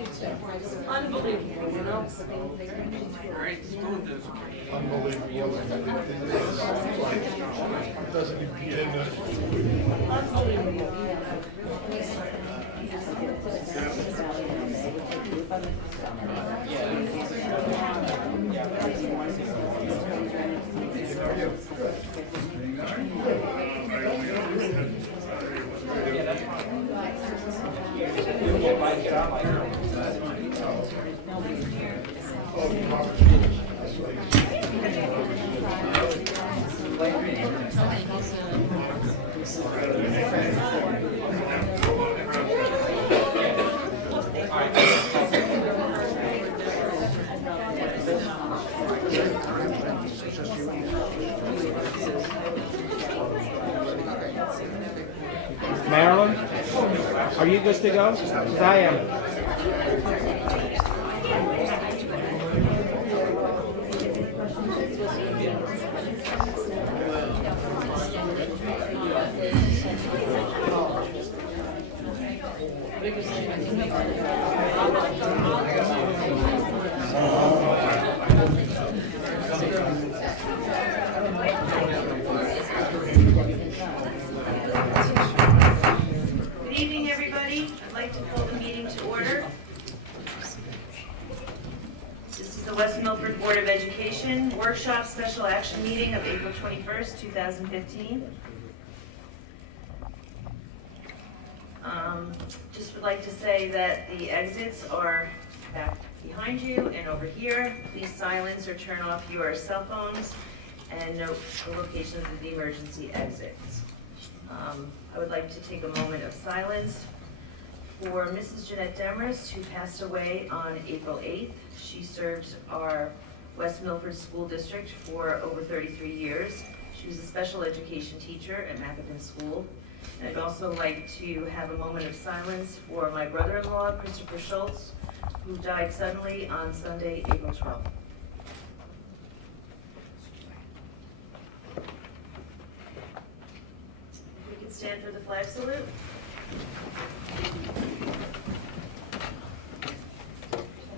Unbelievable, you know? Great, smooth as Unbelievable. It doesn't impede in the Marilyn, are you good to go? 'Cause I am. Good evening, everybody. I'd like to call the meeting to order. This is the West Milford Board of Education Workshop Special Action Meeting of April 21st, 2015. Just would like to say that the exits are back behind you and over here. Please silence or turn off your cell phones and note the locations of the emergency exits. I would like to take a moment of silence for Mrs. Jeanette Demers, who passed away on April 8th. She served our West Milford School District for over 33 years. She was a special education teacher at Mappapin School. And I'd also like to have a moment of silence for my brother-in-law, Christopher Schultz, who died suddenly on Sunday, April 12th. If we can stand for the flag salute.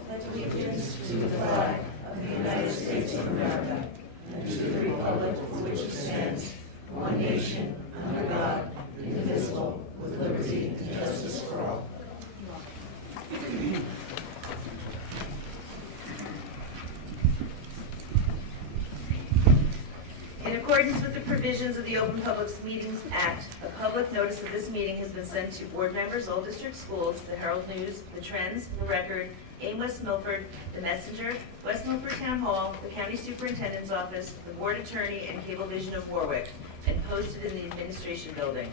Pledge allegiance to the flag of the United States of America and to the republic for which it stands, one nation, under God, indivisible, with liberty and justice for all. In accordance with the provisions of the Open Public Meetings Act, a public notice of this meeting has been sent to board members, all district schools, the Herald News, the Trends, the Record, AIM West Milford, the Messenger, West Milford Town Hall, the County Superintendent's Office, the Board Attorney, and Cablevision of Warwick, and posted in the Administration Building.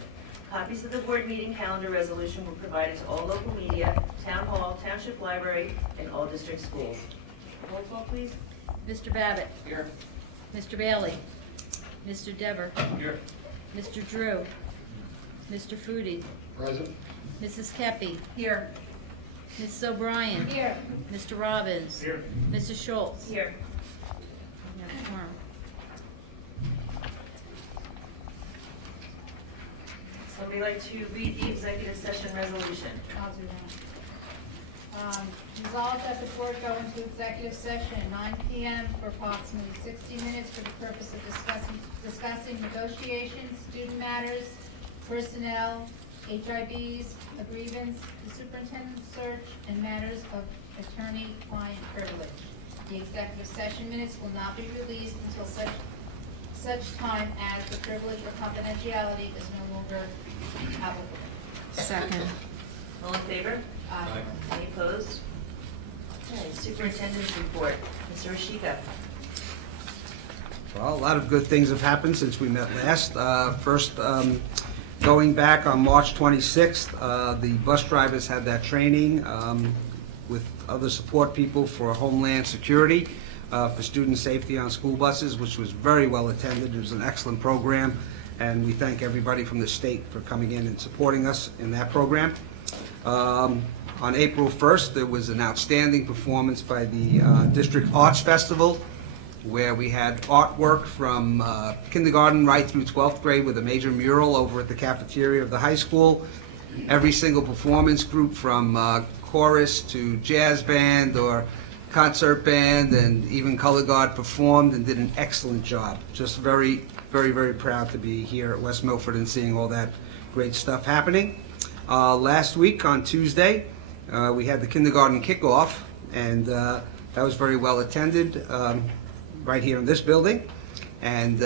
Copies of the board meeting calendar resolution were provided to all local media, Town Hall, Township Library, and all district schools. Roll call, please. Mr. Babbitt. Here. Mr. Bailey. Mr. Dever. Here. Mr. Drew. Mr. Foodie. present. Mrs. Kepi. Here. Mrs. O'Brien. Here. Mr. Robbins. Here. Mrs. Schultz. Here. We have a quorum. Somebody like to read the executive session resolution? I'll do that. Resolved that the board go into executive session at 9 p.m. for approximately 60 minutes for the purpose of discussing negotiations, student matters, personnel, HIBs, a grievance, the superintendent's search, and matters of attorney-client privilege. The executive session minutes will not be released until such time as the privilege of confidentiality is no longer applicable. Second. All in favor? Aye. Any opposed? Okay, superintendent's report. Mr. Ashika. Well, a lot of good things have happened since we met last. First, going back on March 26th, the bus drivers had that training with other support people for Homeland Security for student safety on school buses, which was very well attended. It was an excellent program, and we thank everybody from the state for coming in and supporting us in that program. On April 1st, there was an outstanding performance by the District Arts Festival, where we had artwork from kindergarten right through 12th grade with a major mural over at the cafeteria of the high school. Every single performance group from chorus to jazz band or concert band, and even color guard performed and did an excellent job. Just very, very, very proud to be here at West Milford and seeing all that great stuff happening. Last week on Tuesday, we had the kindergarten kickoff, and that was very well attended right here in this building. And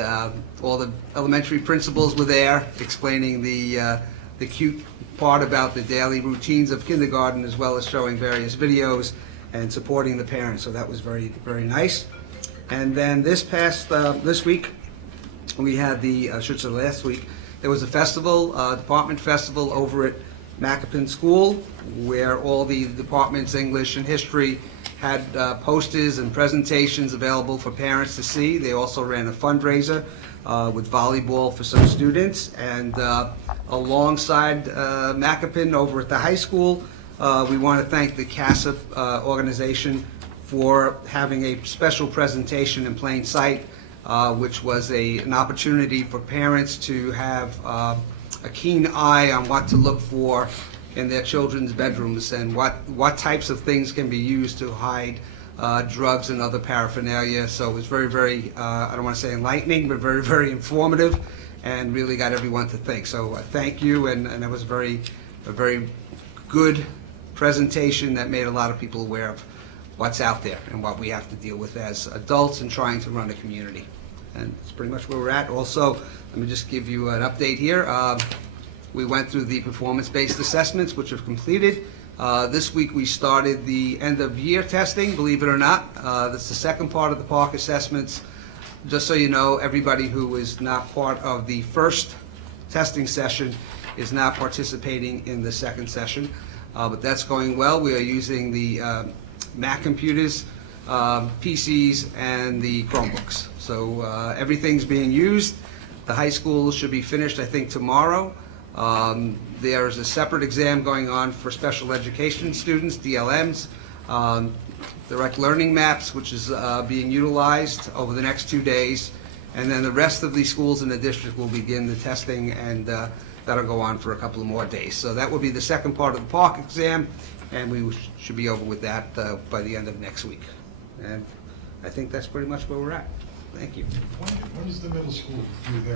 all the elementary principals were there explaining the cute part about the daily routines of kindergarten, as well as showing various videos and supporting the parents. So that was very, very nice. And then this week, we had last week, there was a festival, department festival over at Macapin School, where all the departments, English and history, had posters and presentations available for parents to see. They also ran a fundraiser with volleyball for some students. And alongside Macapin over at the high school, we want to thank the CASA organization for having a special presentation in plain sight, which was an opportunity for parents to have a keen eye on what to look for in their children's bedrooms and what types of things can be used to hide drugs and other paraphernalia. So it was very, very, I don't want to say enlightening, but very, very informative, and really got everyone to think. So thank you, and it was a very good presentation that made a lot of people aware of what's out there and what we have to deal with as adults in trying to run a community. And that's pretty much where we're at. Also, let me just give you an update here. We went through the performance-based assessments, which have completed. This week we started the end-of-year testing, believe it or not. That's the second part of the park assessments. Just so you know, everybody who is not part of the first testing session is now participating in the second session. But that's going well. We are using the Mac computers, PCs, and the Chromebooks. So everything's being used. The high school should be finished, I think, tomorrow. There's a separate exam going on for special education students, DLMs, direct learning maps, which is being utilized over the next 2 days. And then the rest of the schools in the district will begin the testing, and that'll go on for a couple of more days. So that will be the second part of the park exam, and we should be over with that by the end of next week. And I think that's pretty much where we're at. Thank you. When does the middle school do their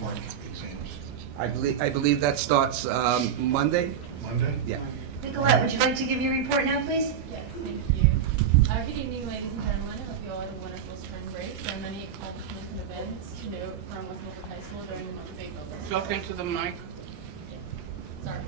park exams? I believe that starts Monday. Monday? Yeah. Nicolette, would you like to give your report now, please? Yes, thank you. Good evening, ladies and gentlemen. I hope you all had a wonderful spring break. There are many accomplishments and events to note from West Milford High School during the month of April. Talk into the mic. Sorry.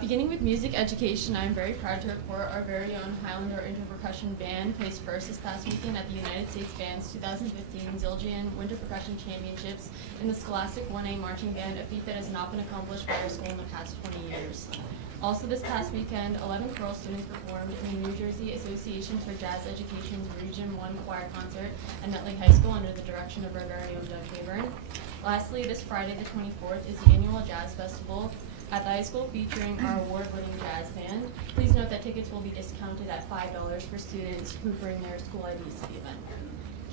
Beginning with music education, I am very proud to report our very own Highlander Inter-Percussion Band placed first this past weekend at the United States Band's 2015 Zildjian Winter Percussion Championships in the Scholastic 1A Marching Band, a feat that has not been accomplished by our school in the past 20 years. Also this past weekend, 11 choral students performed in the New Jersey Association for Jazz Education's Region 1 choir concert at Nutley High School under the direction of our very own Doug Hayburn. Lastly, this Friday the 24th is the annual Jazz Festival at the high school featuring our award-winning jazz band. Please note that tickets will be discounted at $5 for students who bring their school IDs to the event.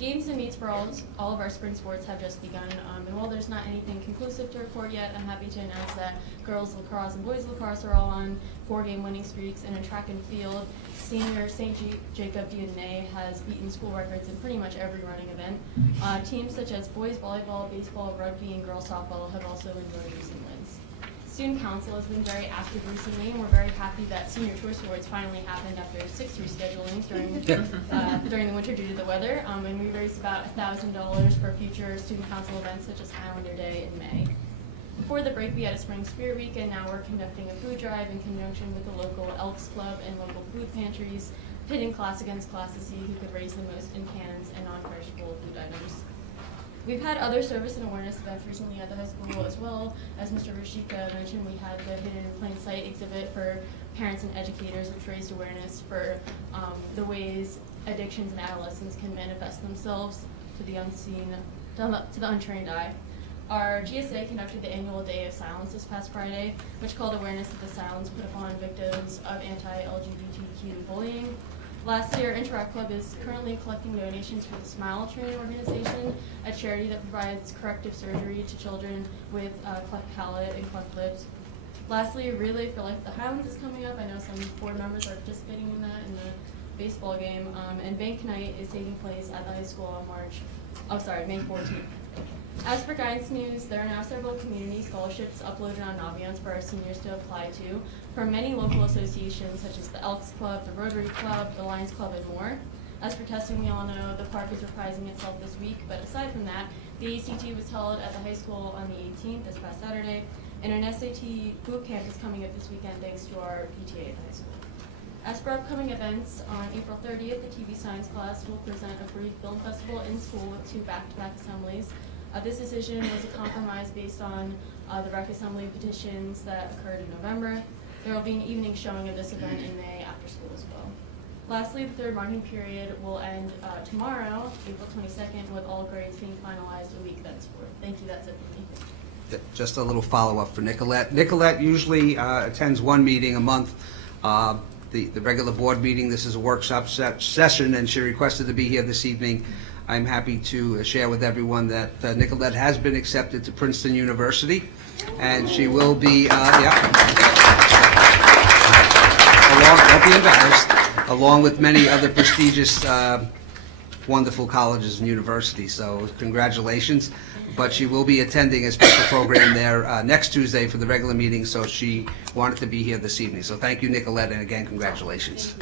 Games and meets for all of our spring sports have just begun, and while there's not anything conclusive to report yet, I'm happy to announce that girls lacrosse and boys lacrosse are all on 4-game winning streaks, and in track and field, senior St. Jacob DNA has beaten school records in pretty much every running event. Teams such as boys volleyball, baseball, rugby, and girls softball have also enjoyed recent wins. Student Council has been very active recently, and we're very happy that Senior Choice Awards finally happened after 6 reschedulings during the winter due to the weather, and we raised about $1,000 for future Student Council events such as Highlander Day in May. Before the break, we had a Spring Spirit Week, and now we're conducting a food drive in conjunction with the local Elks Club and local food pantries, pitting class against class to see who could raise the most in cans and non-perishable food items. We've had other service and awareness events recently at the high school as well. As Mr. Rashika mentioned, we had the Hidden in Plain Sight exhibit for parents and educators, which raised awareness for the ways addictions in adolescents can manifest themselves to the unseen, to the untrained eye. Our GSA conducted the annual Day of Silence this past Friday, which called awareness of the silence put upon victims of anti-LGBTQ bullying. Lastly, our Interact Club is currently collecting donations for the Smile Train organization, a charity that provides corrective surgery to children with cleft palate and cleft lips. Lastly, a relay for Life of the Highlands is coming up. I know some board members are participating in that in the baseball game. And Bank Night is taking place at the high school on May 14th. As for guidance news, there are now several community scholarships uploaded on Naviance for our seniors to apply to from many local associations such as the Elks Club, the Rotary Club, the Lions Club, and more. As for testing, we all know the park is reprising itself this week, but aside from that, the ACT was held at the high school on the 18th, this past Saturday, and an SAT boot camp is coming up this weekend thanks to our PTA at the high school. As for upcoming events, on April 30th, the TV science class will present a brief film festival in school with 2 back-to-back assemblies. This decision was a compromise based on the rec assembly petitions that occurred in November. There will be an evening showing of this event in May after school as well. Lastly, the third marking period will end tomorrow, April 22nd, with all grades being finalized a week thenceforth. Thank you, that's it for me. Just a little follow-up for Nicolette. Nicolette usually attends one meeting a month. The regular board meeting, this is a workshop session, and she requested to be here this evening. I'm happy to share with everyone that Nicolette has been accepted to Princeton University, and she will be, don't be embarrassed, along with many other prestigious, wonderful colleges and universities. So congratulations. But she will be attending a special program there next Tuesday for the regular meeting, so she wanted to be here this evening. So thank you, Nicolette, and again, congratulations.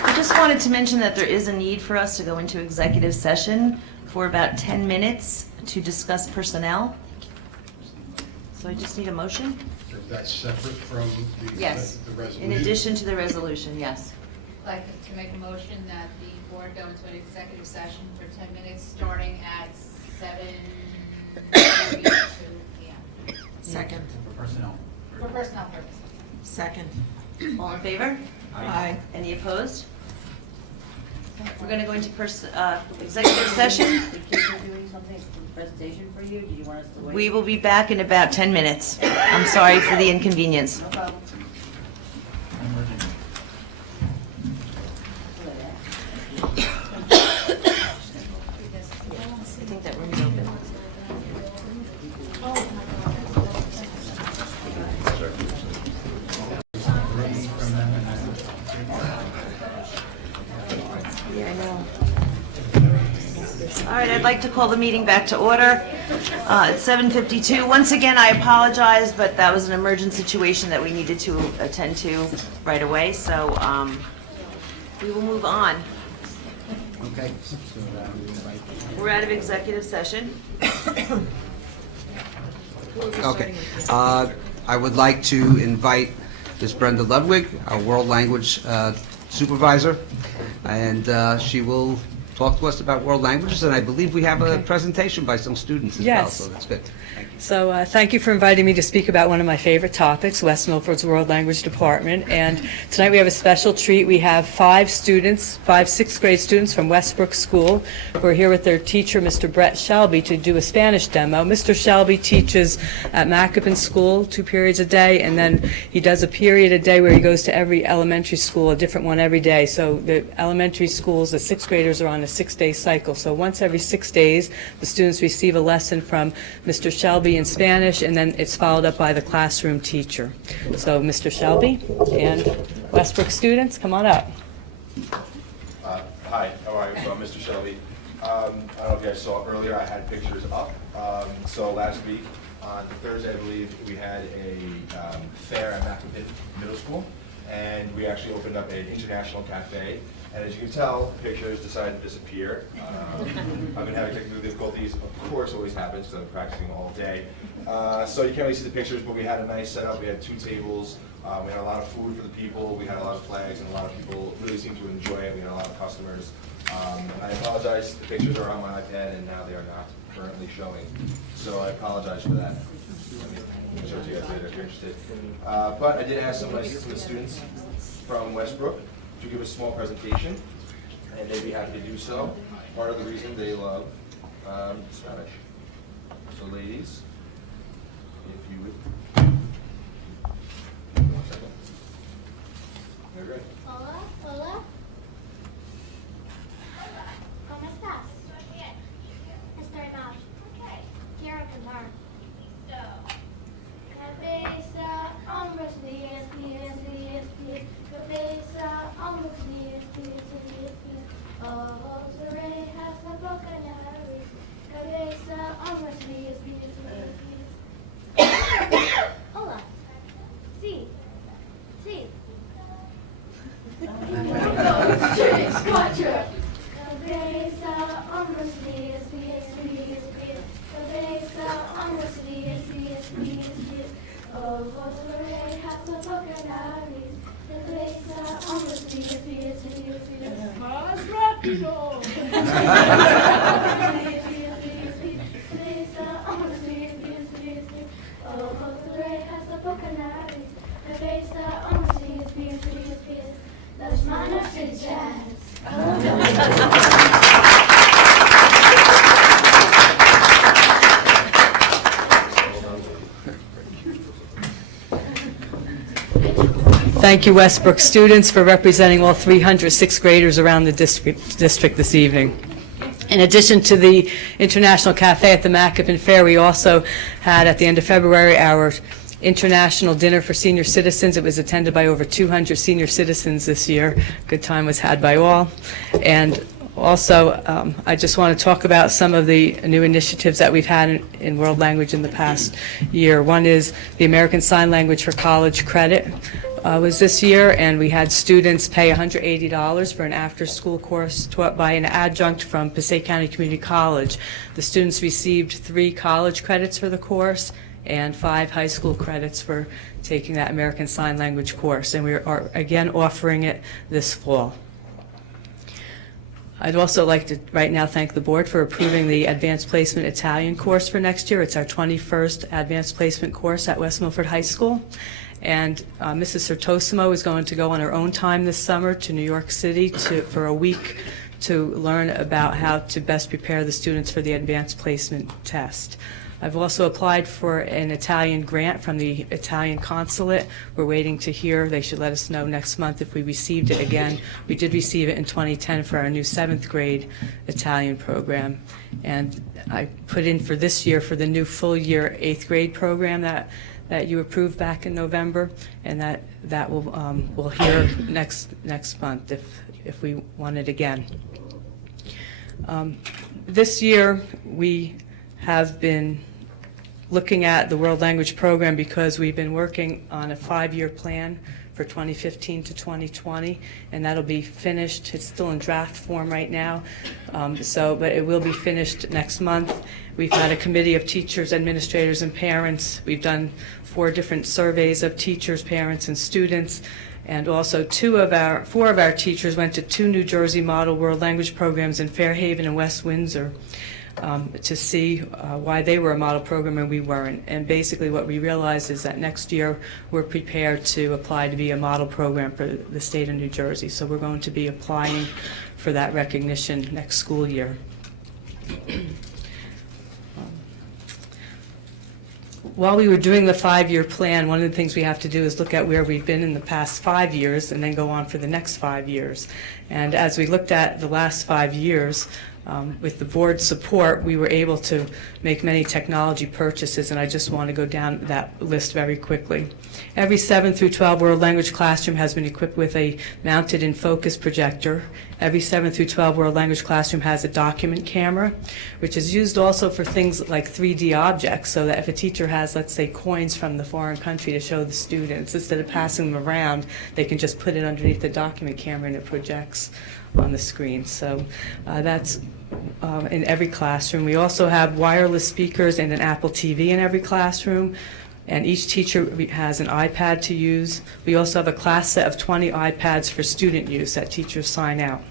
I just wanted to mention that there is a need for us to go into executive session for about 10 minutes to discuss personnel. So I just need a motion? That's separate from Yes. the resolution? In addition to the resolution, yes. I'd like to make a motion that the board go into an executive session for 10 minutes, starting at 7:42 p.m. Second. For personnel. For personnel purposes. Second. All in favor? Aye. Any opposed? We're going to go into executive session. The kids are doing something, presentation for you, do you want us to wait? We will be back in about 10 minutes. I'm sorry for the inconvenience. No problem. I think that room is open. Yeah, I know. All right, I'd like to call the meeting back to order. It's 7:52. Once again, I apologize, but that was an emergent situation that we needed to attend to right away, so we will move on. Okay. We're out of executive session. Okay. I would like to invite Ms. Brenda Ludwig, our world language supervisor, and she will talk to us about world languages, and I believe we have a presentation by some students as well, Yes. so that's good. Thank you. So thank you for inviting me to speak about one of my favorite topics, West Milford's World Language Department. And tonight we have a special treat. We have 5 sixth grade students from Westbrook School who are here with their teacher, Mr. Brett Shelby, to do a Spanish demo. Mr. Shelby teaches at Macapin School 2 periods a day, and then he does a period a day where he goes to every elementary school, a different one every day. So the elementary schools, the 6th graders are on a 6-day cycle. So once every 6 days, the students receive a lesson from Mr. Shelby in Spanish, and then it's followed up by the classroom teacher. So Mr. Shelby and Westbrook students, come on up. Hi, how are you? So I'm Mr. Shelby. I don't know if you guys saw earlier, I had pictures up. So last week, on Thursday, I believe, we had a fair at Macapin Middle School, and we actually opened up an international cafe. And as you can tell, the pictures decided to disappear. I've been having technical difficulties, of course, always happens because I've been practicing all day. So you can't really see the pictures, but we had a nice setup. We had 2 tables. We had a lot of food for the people. We had a lot of flags, and a lot of people really seemed to enjoy it. We had a lot of customers. I apologize. The pictures are on my iPad, and now they are not currently showing. So I apologize for that. I'll show it to you guys later if you're interested. But I did ask some of the students from Westbrook to give a small presentation, and they'd be happy to do so. Part of the reason they love Spanish. So ladies, if you would. 1 second. You're good. Hola, hola. ¿Cómo estás? Estoy bien. Estoy mal. Okay. Quiero cantar. see. Thank you, Westbrook students, for representing all 300 sixth graders around the district this evening. In addition to the International Cafe at the Macoupin Fair, we also had, at the end of February, our International Dinner for Senior Citizens. It was attended by over 200 senior citizens this year. Good time was had by all. And also, I just want to talk about some of the new initiatives that we've had in world language in the past year. One is the American Sign Language for College Credit was this year, and we had students pay $180 for an after-school course taught by an adjunct from Passaic County Community College. The students received 3 college credits for the course and 5 high school credits for taking that American Sign Language course, and we are again offering it this fall. I'd also like to right now thank the board for approving the Advanced Placement Italian course for next year. It's our 21st Advanced Placement course at West Milford High School. And Mrs. Certosimo is going to go on her own time this summer to New York City for a week to learn about how to best prepare the students for the Advanced Placement test. I've also applied for an Italian grant from the Italian consulate. We're waiting to hear. They should let us know next month if we received it again. We did receive it in 2010 for our new 7th grade Italian program. And I put in for this year for the new full year 8th grade program that you approved back in November, and that will we'll hear next month if we want it again. This year we have been looking at the World Language Program because we've been working on a 5-year plan for 2015 to 2020, and that'll be finished. It's still in draft form right now, but it will be finished next month. We've had a committee of teachers, administrators, and parents. We've done 4 different surveys of teachers, parents, and students, and also 4 of our teachers went to 2 New Jersey model world language programs in Fairhaven and West Windsor to see why they were a model program and we weren't. And basically what we realized is that next year we're prepared to apply to be a model program for the state of New Jersey. So we're going to be applying for that recognition next school year. While we were doing the 5-year plan, one of the things we have to do is look at where we've been in the past 5 years and then go on for the next 5 years. And as we looked at the last 5 years, with the board's support, we were able to make many technology purchases, and I just want to go down that list very quickly. Every 7 through 12 world language classroom has been equipped with a mounted in focus projector. Every 7 through 12 world language classroom has a document camera, which is used also for things like 3D objects, so that if a teacher has, let's say, coins from the foreign country to show the students, instead of passing them around, they can just put it underneath the document camera and it projects on the screen. So that's in every classroom. We also have wireless speakers and an Apple TV in every classroom, and each teacher has an iPad to use. We also have a class set of 20 iPads for student use that teachers sign out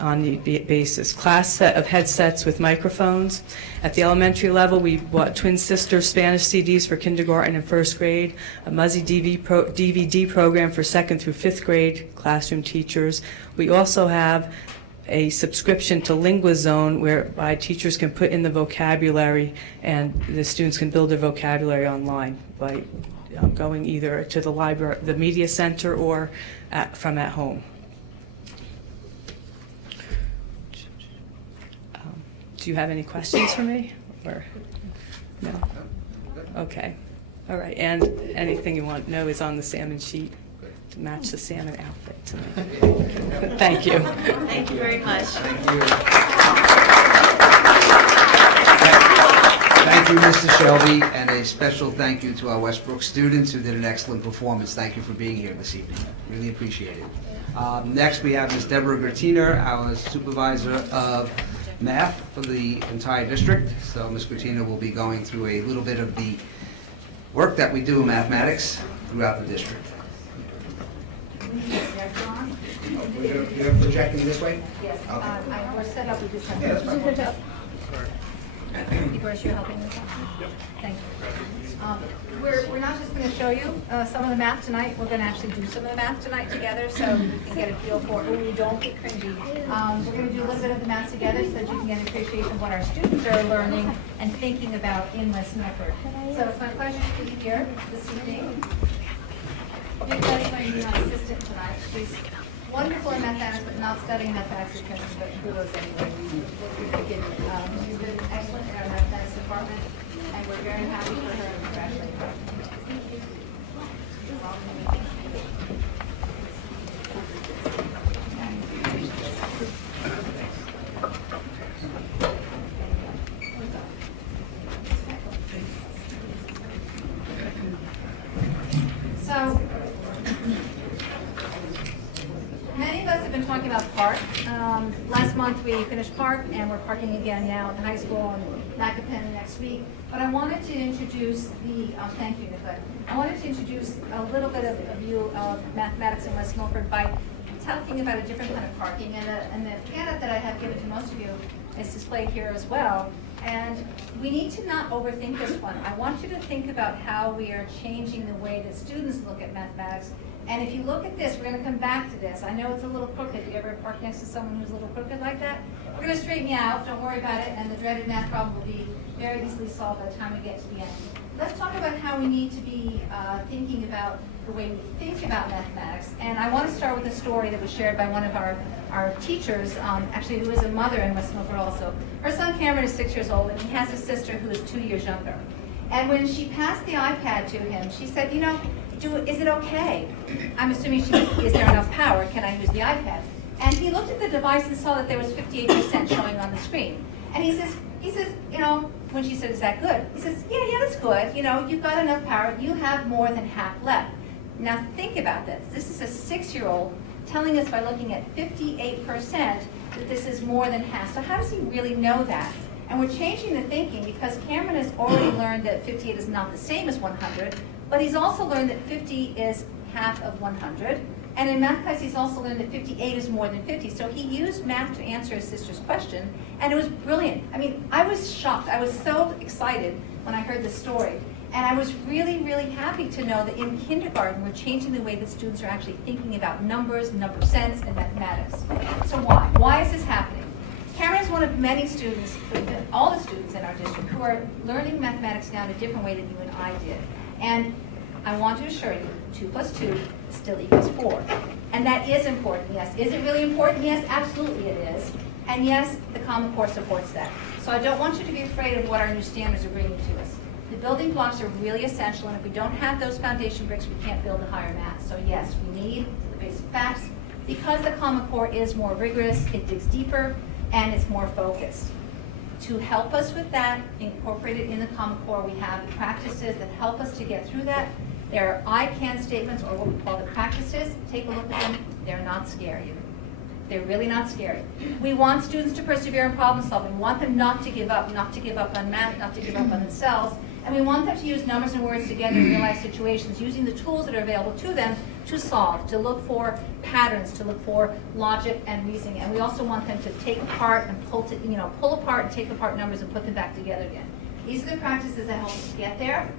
on the basis. Class set of headsets with microphones. At the elementary level, we bought Twin Sisters Spanish CDs for kindergarten and 1st grade, a Muzzy DVD program for 2nd through 5th grade classroom teachers. We also have a subscription to LinguaZone whereby teachers can put in the vocabulary and the students can build their vocabulary online by going either to the library, the media center, or from at home. Do you have any questions for me? Or no? Okay. All right. And anything you want to know is on the salmon sheet to match the salmon outfit tonight. Thank you. Thank you very much. Thank you, Mr. Shelby, and a special thank you to our Westbrook students who did an excellent performance. Thank you for being here this evening. Really appreciate it. Next, we have Ms. Deborah Gertiner, our supervisor of math for the entire district. So Ms. Gertiner will be going through a little bit of the work that we do in mathematics throughout the district. You're projecting this way? Yes, Okay. we're set up with this. Yeah, that's fine. Doris, you're helping with that? Yep. Thank you. We're not just going to show you some of the math tonight, we're going to actually do some of the math tonight together, so you can get a feel for, oh, don't get cringy. We're going to do a little bit of the math together so that you can get an appreciation of what our students are learning and thinking about in West Milford. So it's my pleasure to be here this evening. Because my assistant tonight, she's wonderful in mathematics, but not studying mathematics because but kudos anyway. She's been excellent in our mathematics department, and we're very happy for her and congratulate her. So, many of us have been talking about park. Last month we finished park and we're parking again now at the high school and Macapin next week. But I wanted to introduce the, thank you, Nicole. I wanted to introduce a little bit of a view of mathematics in West Milford by talking about a different kind of parking. And the handout that I have given to most of you is displayed here as well. And we need to not overthink this one. I want you to think about how we are changing the way that students look at mathematics. And if you look at this, we're going to come back to this. I know it's a little crooked. You ever park next to someone who's a little crooked like that? We're going to straighten you out. Don't worry about it. And the dreaded math problem will be very easily solved by the time we get to the end. Let's talk about how we need to be thinking about the way we think about mathematics. And I want to start with a story that was shared by one of our teachers, actually who is a mother in West Milford also. Her son Cameron is 6 years old, and he has a sister who is 2 years younger. And when she passed the iPad to him, she said, you know, is it okay? I'm assuming she said, is there enough power? Can I use the iPad? And he looked at the device and saw that there was 58% showing on the screen. And he says, you know, when she said, is that good? He says, yeah, that's good. You know, you've got enough power. You have more than half left. Now think about this. This is a 6-year-old telling us by looking at 58% that this is more than half. So how does he really know that? And we're changing the thinking because Cameron has already learned that 58 is not the same as 100, but he's also learned that 50 is half of 100. And in math class, he's also learned that 58 is more than 50. So he used math to answer his sister's question, and it was brilliant. I mean, I was shocked. I was so excited when I heard this story. And I was really, really happy to know that in kindergarten, we're changing the way that students are actually thinking about numbers, number sense, and mathematics. So why? Why is this happening? Cameron is one of many students, all the students in our district, who are learning mathematics now in a different way than you and I did. And I want to assure you, 2 plus 2 still equals 4. And that is important, yes. Is it really important? Yes, absolutely it is. And yes, the Common Core supports that. So I don't want you to be afraid of what our new standards are bringing to us. The building blocks are really essential, and if we don't have those foundation bricks, we can't build a higher math. So yes, we need the basic facts. Because the Common Core is more rigorous, it digs deeper, and it's more focused. To help us with that, incorporated in the Common Core, we have practices that help us to get through that. There are I-can statements, or what we call the practices. Take a look at them. They're not scary. They're really not scary. We want students to persevere in problem solving. We want them not to give up on math, not to give up on themselves. And we want them to use numbers and words together in real-life situations, using the tools that are available to them to solve, to look for patterns, to look for logic and reasoning. And we also want them to take apart and pull apart and take apart numbers and put them back together again. These are the practices that help us get there.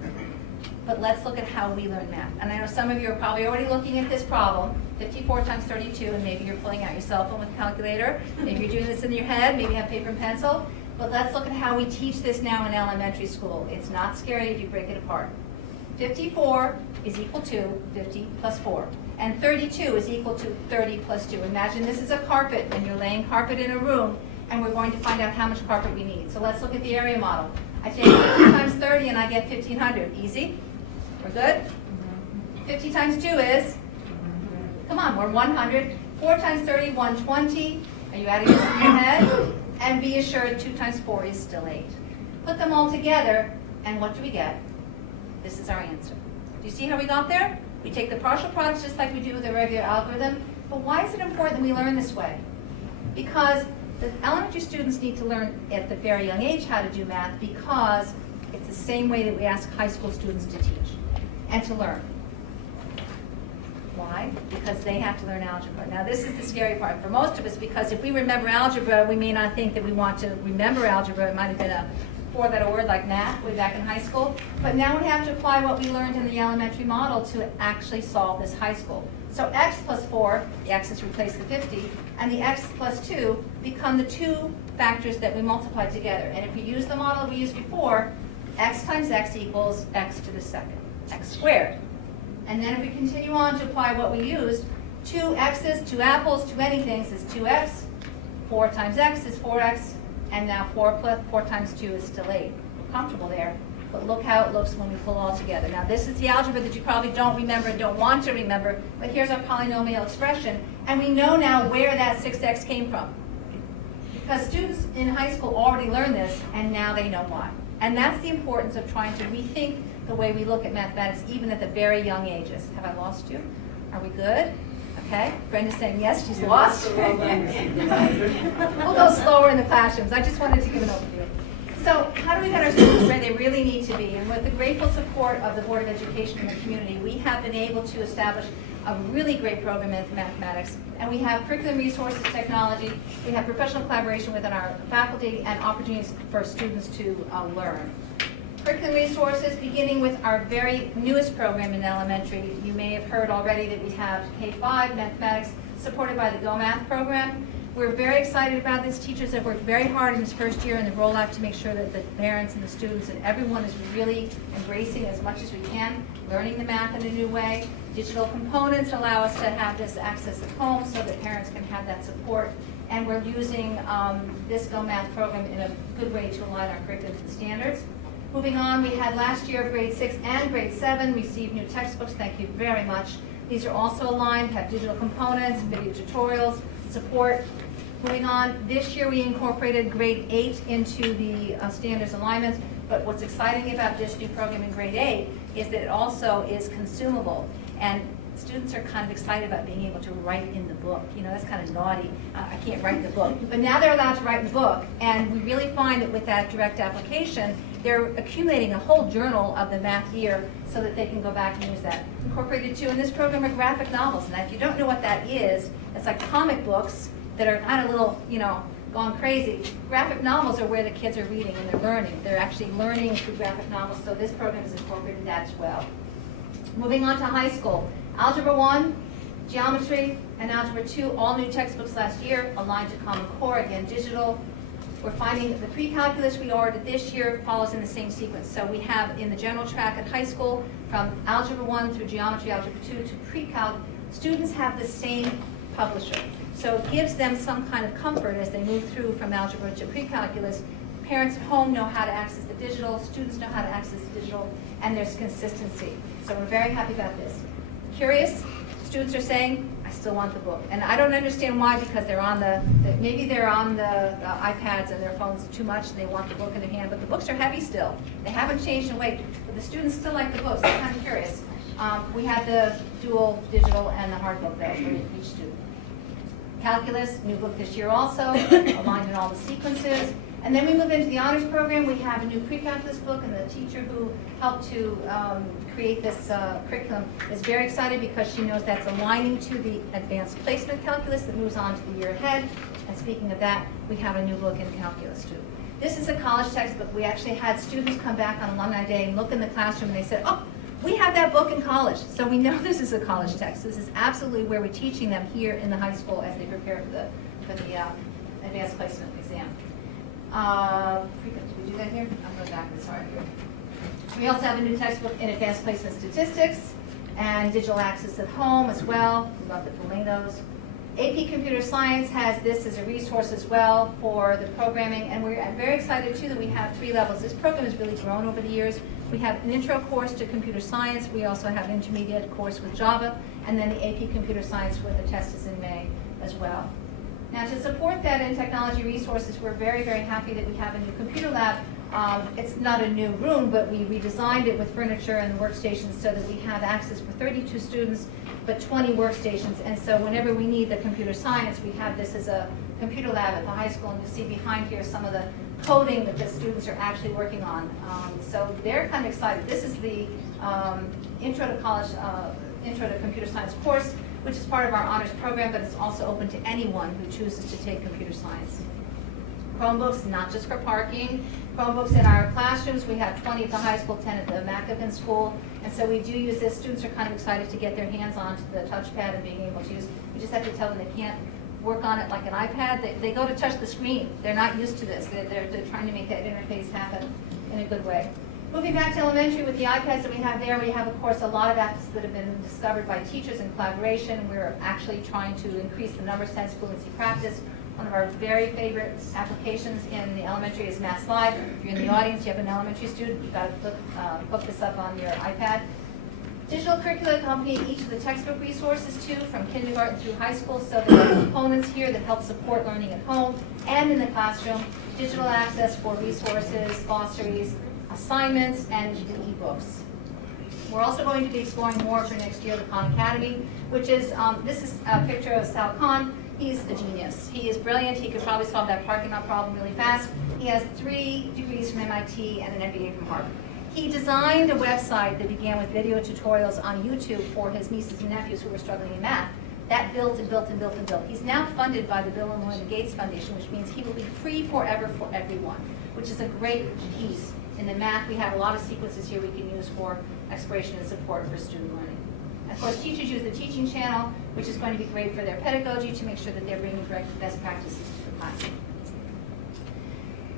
But let's look at how we learn math. And I know some of you are probably already looking at this problem, 54 times 32, and maybe you're pulling out your cell phone with a calculator. Maybe you're doing this in your head. Maybe you have paper and pencil. But let's look at how we teach this now in elementary school. It's not scary if you break it apart. 54 is equal to 50 plus 4. And 32 is equal to 30 plus 2. Imagine this is a carpet, and you're laying carpet in a room, and we're going to find out how much carpet we need. So let's look at the area model. I take 50 times 30, and I get 1,500. Easy? We're good? 50 times 2 is? Come on, we're 100. 4 times 30, 120. Are you adding this in your head? And be assured 2 times 4 is still 8. put them all together, and what do we get? This is our answer. Do you see how we got there? We take the partial products just like we do with a regular algorithm, but why is it important that we learn this way? Because the elementary students need to learn at the very young age how to do math, because it's the same way that we ask high school students to teach and to learn. Why? Because they have to learn algebra. Now this is the scary part for most of us, because if we remember algebra, we may not think that we want to remember algebra. It might have been a four-letter word like math way back in high school. But now we have to apply what we learned in the elementary model to actually solve this high school. So x plus 4, the x's replace the 50, and the x plus 2 become the two factors that we multiply together. And if we use the model we used before, x times x equals x to the second, x squared. And then if we continue on to apply what we used, 2 x's, 2 apples, 2 anythings is 2x, 4 times x is 4x, and now 4 times 2 is still 8. We're comfortable there, but look how it looks when we pull all together. Now this is the algebra that you probably don't remember and don't want to remember, but here's our polynomial expression, and we know now where that 6x came from. Because students in high school already learned this, and now they know why. And that's the importance of trying to rethink the way we look at mathematics, even at the very young ages. Have I lost you? Are we good? Okay. Brenda's saying yes, she's lost. We'll go slower in the classrooms. I just wanted to give an overview. So how do we get our students where they really need to be? And with the grateful support of the Board of Education and the community, we have been able to establish a really great program in mathematics. And we have curriculum resources, technology, we have professional collaboration within our faculty, and opportunities for students to learn. Curriculum resources, beginning with our very newest program in elementary. You may have heard already that we have K-5 mathematics supported by the Go Math program. We're very excited about this. Teachers have worked very hard in this first year in the rollout to make sure that the parents and the students and everyone is really embracing as much as we can, learning the math in a new way. Digital components allow us to have this access at home so that parents can have that support. And we're using this Go Math program in a good way to align our curriculum to the standards. Moving on, we had last year grade 6 and grade 7 receive new textbooks. Thank you very much. These are also aligned, have digital components, video tutorials, support. Moving on, this year we incorporated grade 8 into the standards alignment, but what's exciting about this new program in grade 8 is that it also is consumable. And students are kind of excited about being able to write in the book. You know, that's kind of naughty. I can't write the book. But now they're allowed to write in the book, and we really find that with that direct application, they're accumulating a whole journal of the math year so that they can go back and use that. Incorporated too in this program are graphic novels. And if you don't know what that is, it's like comic books that are kind of little, you know, gone crazy. Graphic novels are where the kids are reading and they're learning. They're actually learning through graphic novels, so this program has incorporated that as well. Moving on to high school. Algebra 1, Geometry, and Algebra 2, all new textbooks last year, aligned to Common Core, again digital. We're finding that the pre-calculus we ordered this year follows in the same sequence. So we have in the general track at high school, from Algebra 1 through Geometry, Algebra 2 to pre-calc, students have the same publisher. So it gives them some kind of comfort as they move through from algebra to pre-calculus. Parents at home know how to access the digital, students know how to access the digital, and there's consistency. So we're very happy about this. Curious, students are saying, I still want the book. And I don't understand why, because they're on maybe they're on the iPads and their phones too much and they want the book in their hand, but the books are heavy still. They haven't changed in weight, but the students still like the books. They're kind of curious. We had the dual digital and the hard book though for each student. Calculus, new book this year also, aligned in all the sequences. And then we move into the honors program. We have a new pre-calculus book, and the teacher who helped to create this curriculum is very excited because she knows that's aligning to the advanced placement calculus that moves on to the year ahead. And speaking of that, we have a new book in calculus too. This is a college textbook. We actually had students come back on Alumni Day and look in the classroom and they said, oh, we have that book in college. So we know this is a college text. This is absolutely where we're teaching them here in the high school as they prepare for the advanced placement exam. Did we do that here? I'm going back, sorry. We also have a new textbook in advanced placement statistics and digital access at home as well. We love the Flamingos. AP Computer Science has this as a resource as well for the programming, and we're very excited too that we have 3 levels. This program has really grown over the years. We have an intro course to computer science. We also have an intermediate course with Java, and then the AP Computer Science where the test is in May as well. Now to support that in technology resources, we're very, very happy that we have a new computer lab It's not a new room, but we redesigned it with furniture and workstations so that we have access for 32 students, but 20 workstations. And so whenever we need the computer science, we have this as a computer lab at the high school, and you see behind here some of the coding that the students are actually working on. So they're kind of excited. This is the Intro to College, Intro to Computer Science course, which is part of our honors program, but it's also open to anyone who chooses to take computer science. Chromebooks, not just for parking. Chromebooks in our classrooms, we have 20 at the high school, 10 at the McApin school, and so we do use this. Students are kind of excited to get their hands onto the touchpad and being able to use. We just have to tell them they can't work on it like an iPad. They go to touch the screen. They're not used to this. They're trying to make that interface happen in a good way. Moving back to elementary with the iPads that we have there, we have, of course, a lot of apps that have been discovered by teachers in collaboration. We're actually trying to increase the number of sense fluency practice. One of our very favorite applications in the elementary is Math Live. If you're in the audience, you have an elementary student, you've got to hook this up on your iPad. Digital curricula accompany each of the textbook resources too, from kindergarten through high school, so there are components here that help support learning at home and in the classroom. Digital access for resources, glossaries, assignments, and the ebooks. We're also going to be exploring more for next year the Khan Academy, which is, this is a picture of Sal Khan. He's a genius. He is brilliant. He could probably solve that parking lot problem really fast. He has 3 degrees from MIT and an MBA from Harvard. He designed a website that began with video tutorials on YouTube for his nieces and nephews who were struggling in math. That built and built and built and built. He's now funded by the Bill and Melinda Gates Foundation, which means he will be free forever for everyone, which is a great piece. In the math, we have a lot of sequences here we can use for exploration and support for student learning. Of course, teachers use the teaching channel, which is going to be great for their pedagogy to make sure that they're bringing best practices to the classroom.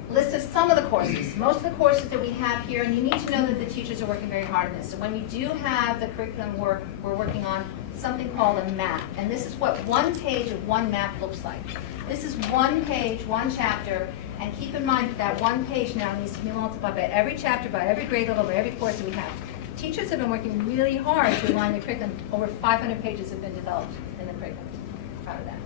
List of some of the courses. Most of the courses that we have here, and you need to know that the teachers are working very hard on this. So when we do have the curriculum work, we're working on something called a map. And this is what one page of one map looks like. This is one page, one chapter, and keep in mind that one page now needs to be multiplied by every chapter, by every grade level, by every course that we have. Teachers have been working really hard to align the curriculum. Over 500 pages have been developed in the curriculum. Proud of that.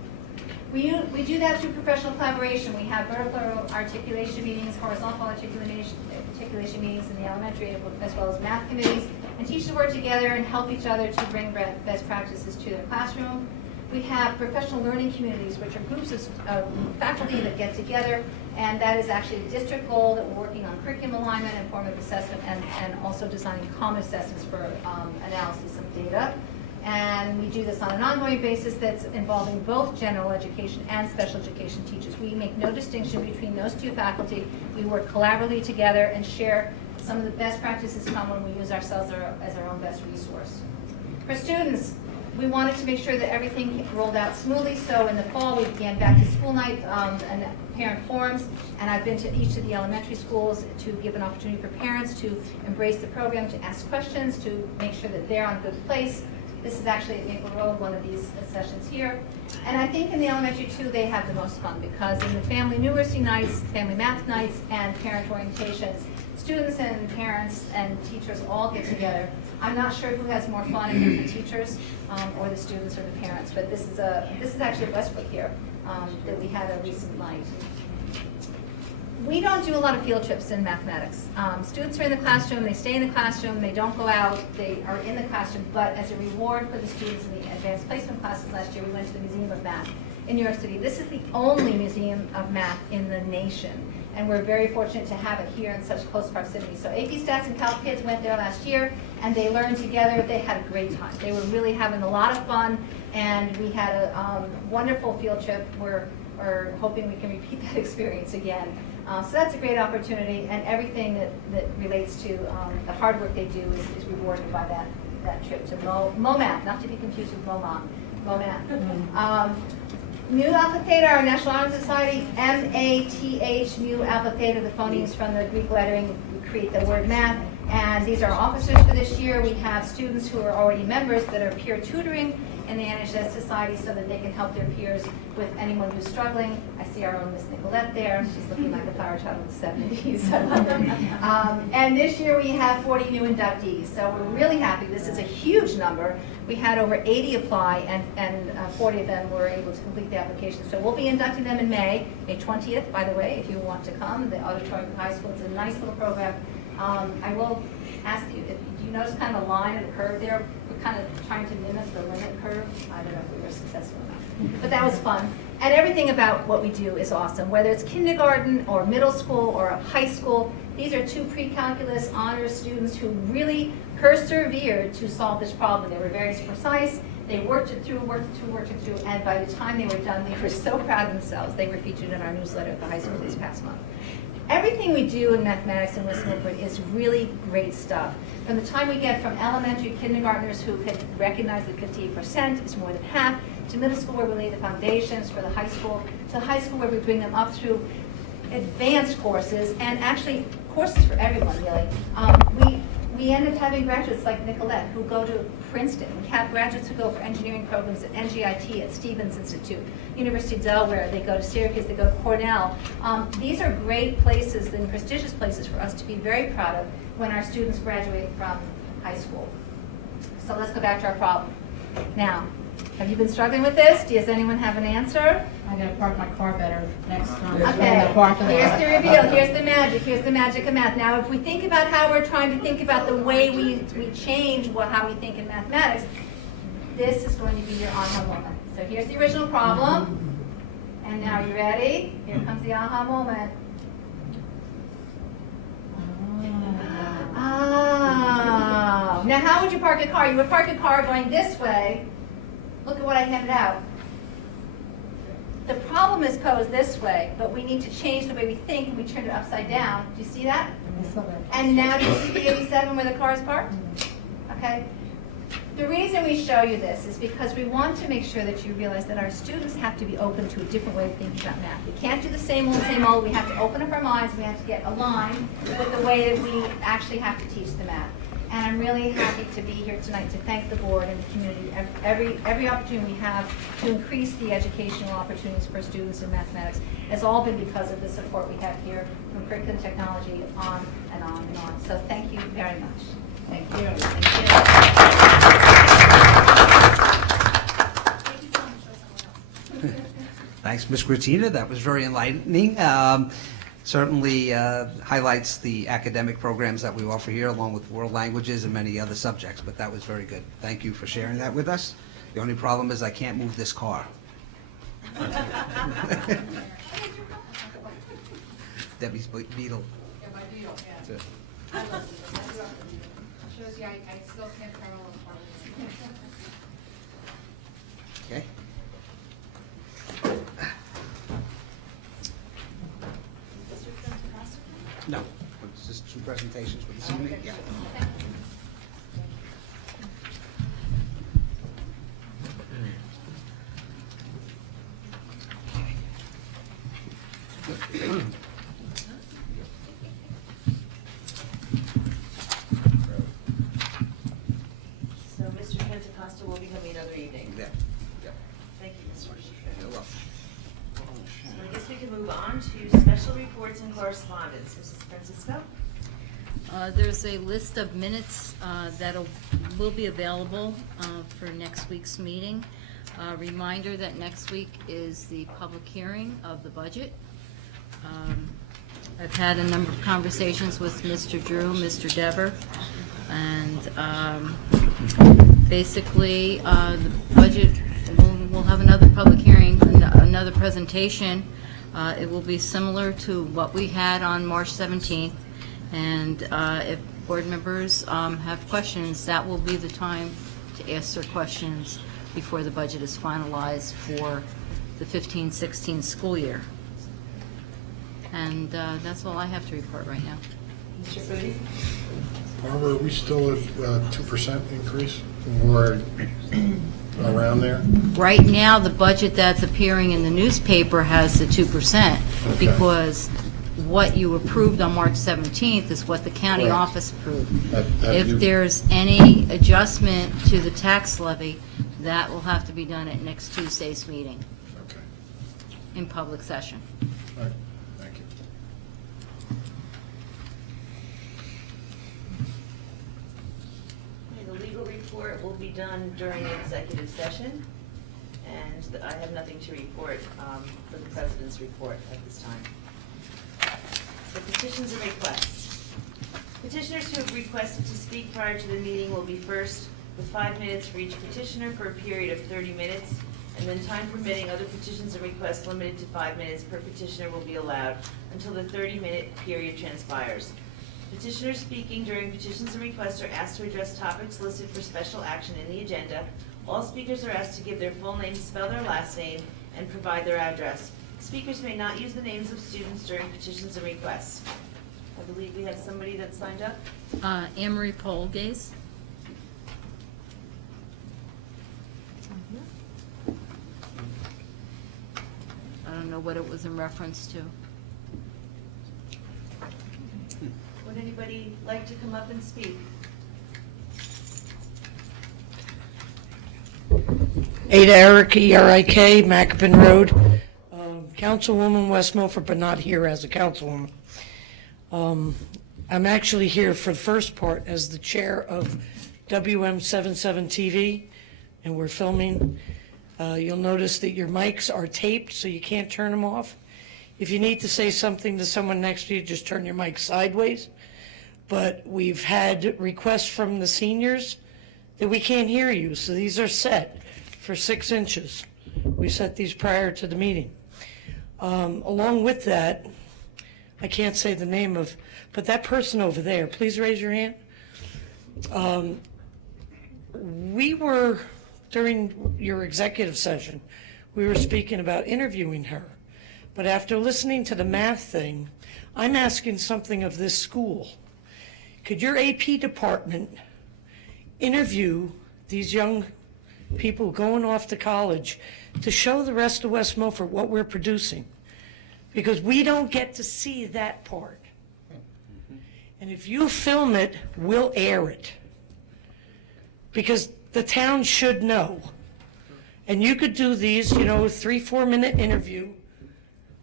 We do that through professional collaboration. We have vertical articulation meetings, horizontal articulation meetings in the elementary, as well as math committees. And teachers work together and help each other to bring best practices to their classroom. We have professional learning communities, which are groups of faculty that get together, and that is actually a district goal that we're working on curriculum alignment and formative assessment, and also designing common assessments for analysis of data. And we do this on an ongoing basis that's involving both general education and special education teachers. We make no distinction between those two faculty. We work collaboratively together and share some of the best practices come when we use ourselves as our own best resource. For students, we wanted to make sure that everything rolled out smoothly, so in the fall we began back to school night and parent forums, and I've been to each of the elementary schools to give an opportunity for parents to embrace the program, to ask questions, to make sure that they're on a good place. This is actually at Maple Road, one of these sessions here. And I think in the elementary too, they have the most fun, because in the family numeracy nights, family math nights, and parent orientations, students and parents and teachers all get together. I'm not sure who has more fun, if it's the teachers or the students or the parents, but this is actually at Westbrook here that we had a recent night. We don't do a lot of field trips in mathematics. Students are in the classroom, they stay in the classroom, they don't go out, they are in the classroom, but as a reward for the students in the advanced placement classes last year, we went to the Museum of Math in New York City. This is the only museum of math in the nation, and we're very fortunate to have it here in such close proximity. So AP Stats and Calc kids went there last year, and they learned together. They had a great time. They were really having a lot of fun, and we had a wonderful field trip. We're hoping we can repeat that experience again. So that's a great opportunity, and everything that relates to the hard work they do is rewarded by that trip to MoMath, not to be confused with MoMath. Mu Alpha Theta, our National Honor Society, M-A-T-H, Mu Alpha Theta, the phonemes from the Greek lettering create the word math. And these are officers for this year. We have students who are already members that are peer tutoring, in the NHS Society so that they can help their peers with anyone who's struggling. I see our own Miss Nicolette there. She's looking like a flower child of the 70s. I love her. And this year we have 40 new inductees, so we're really happy. This is a huge number. We had over 80 apply, and 40 of them were able to complete the application. So we'll be inducting them in May 20th, by the way, if you want to come. The auditorium of high school, it's a nice little program. I will ask you, do you notice kind of a line and a curve there? We're kind of trying to mimic the limit curve. I don't know if we were successful or not, but that was fun. And everything about what we do is awesome, whether it's kindergarten or middle school or high school. These are two pre-calculus honors students who really persevered to solve this problem. They were very precise. They worked it through, and by the time they were done, they were so proud of themselves. They were featured in our newsletter at the high school this past month. Everything we do in mathematics in West Milford is really great stuff. From the time we get from elementary kindergartners who could recognize that 58% is more than half, to middle school where we lay the foundations for the high school, to high school where we bring them up through advanced courses, and actually courses for everyone, really. We end up having graduates like Nicolette who go to Princeton. We have graduates who go for engineering programs at NGIT, at Stevens Institute, University of Delaware. They go to Syracuse, they go to Cornell. These are great places and prestigious places for us to be very proud of when our students graduate from high school. So let's go back to our problem. Now, have you been struggling with this? Does anyone have an answer? I gotta park my car better next time. Okay, here's the reveal, here's the magic of math. Now, if we think about how we're trying to think about the way we change how we think in mathematics, this is going to be your aha moment. So here's the original problem, and now you ready? Here comes the aha moment. Oh. Now, how would you park a car? You would park a car going this way. Look at what I handed out. The problem is posed this way, but we need to change the way we think, and we turn it upside down. Do you see that? And now do you see the 87 where the car is parked? Okay. The reason we show you this is because we want to make sure that you realize that our students have to be open to a different way of thinking about math. We can't do the same old, same old. We have to open up our minds. We have to get aligned with the way that we actually have to teach the math. And I'm really happy to be here tonight to thank the board and the community. Every opportunity we have to increase the educational opportunities for students in mathematics has all been because of the support we have here from curriculum technology on and on and on. So thank you very much. Thank you. Thanks, Ms. Gratina. That was very enlightening. Certainly highlights the academic programs that we offer here, along with world languages and many other subjects, but that was very good. Thank you for sharing that with us. The only problem is I can't move this car. Debbie's Beetle. Yeah, my Beetle, yeah. That's it. Shows you I still can't parallel Okay. No, it's just two presentations for this evening. Yeah. So Mr. Pentecosta will be coming another evening. Yeah. Yep. Thank you, Mr. Bishop. You're welcome. So I guess we can move on to special reports and correspondence. Mrs. Francisco? There's a list of minutes that will be available for next week's meeting. Reminder that next week is the public hearing of the budget. I've had a number of conversations with Mr. Drew, Mr. Dever, and basically the budget, we'll have another public hearing, another presentation. It will be similar to what we had on March 17th. And if board members have questions, that will be the time to ask their questions before the budget is finalized for the 15-16 school year. And that's all I have to report right now. Mr. Booty? Barbara, are we still at 2% increase or around there? Right now, the budget that's appearing in the newspaper has the 2%, because what you approved on March 17th is what the county Correct. office approved. Have If you- there's any adjustment to the tax levy, That will have to be done at next Tuesday's meeting Okay, in public session. all right, thank you. Okay, the legal report will be done during executive session, and I have nothing to report for the president's report at this time. So petitions and requests. Petitioners who have requested to speak prior to the meeting will be first, with 5 minutes for each petitioner for a period of 30 minutes, and then time permitting, other petitions and requests limited to 5 minutes per petitioner will be allowed until the 30-minute period transpires. Petitioners speaking during petitions and requests are asked to address topics listed for special action in the agenda. All speakers are asked to give their full name, spell their last name, and provide their address. Speakers may not use the names of students during petitions and requests. I believe we have somebody that signed up. Amory Polgaze. I don't know what it was in reference to. Would anybody like to come up and speak? Ada Eric, E-R-I-K, Macapin Road. Councilwoman West Milford, but not here as a councilwoman. I'm actually here for the first part as the chair of WM77 TV, and we're filming. You'll notice that your mics are taped, so you can't turn them off. If you need to say something to someone next to you, just turn your mic sideways. But we've had requests from the seniors that we can't hear you, so these are set for 6 inches. We set these prior to the meeting. Along with that, I can't say the name of, but that person over there, please raise your hand. We were, during your executive session, we were speaking about interviewing her. But after listening to the math thing, I'm asking something of this school. Could your AP department interview these young people going off to college to show the rest of West Milford what we're producing? Because we don't get to see that part. And if you film it, we'll air it. Because the town should know. And you could do these, 3-4 minute interview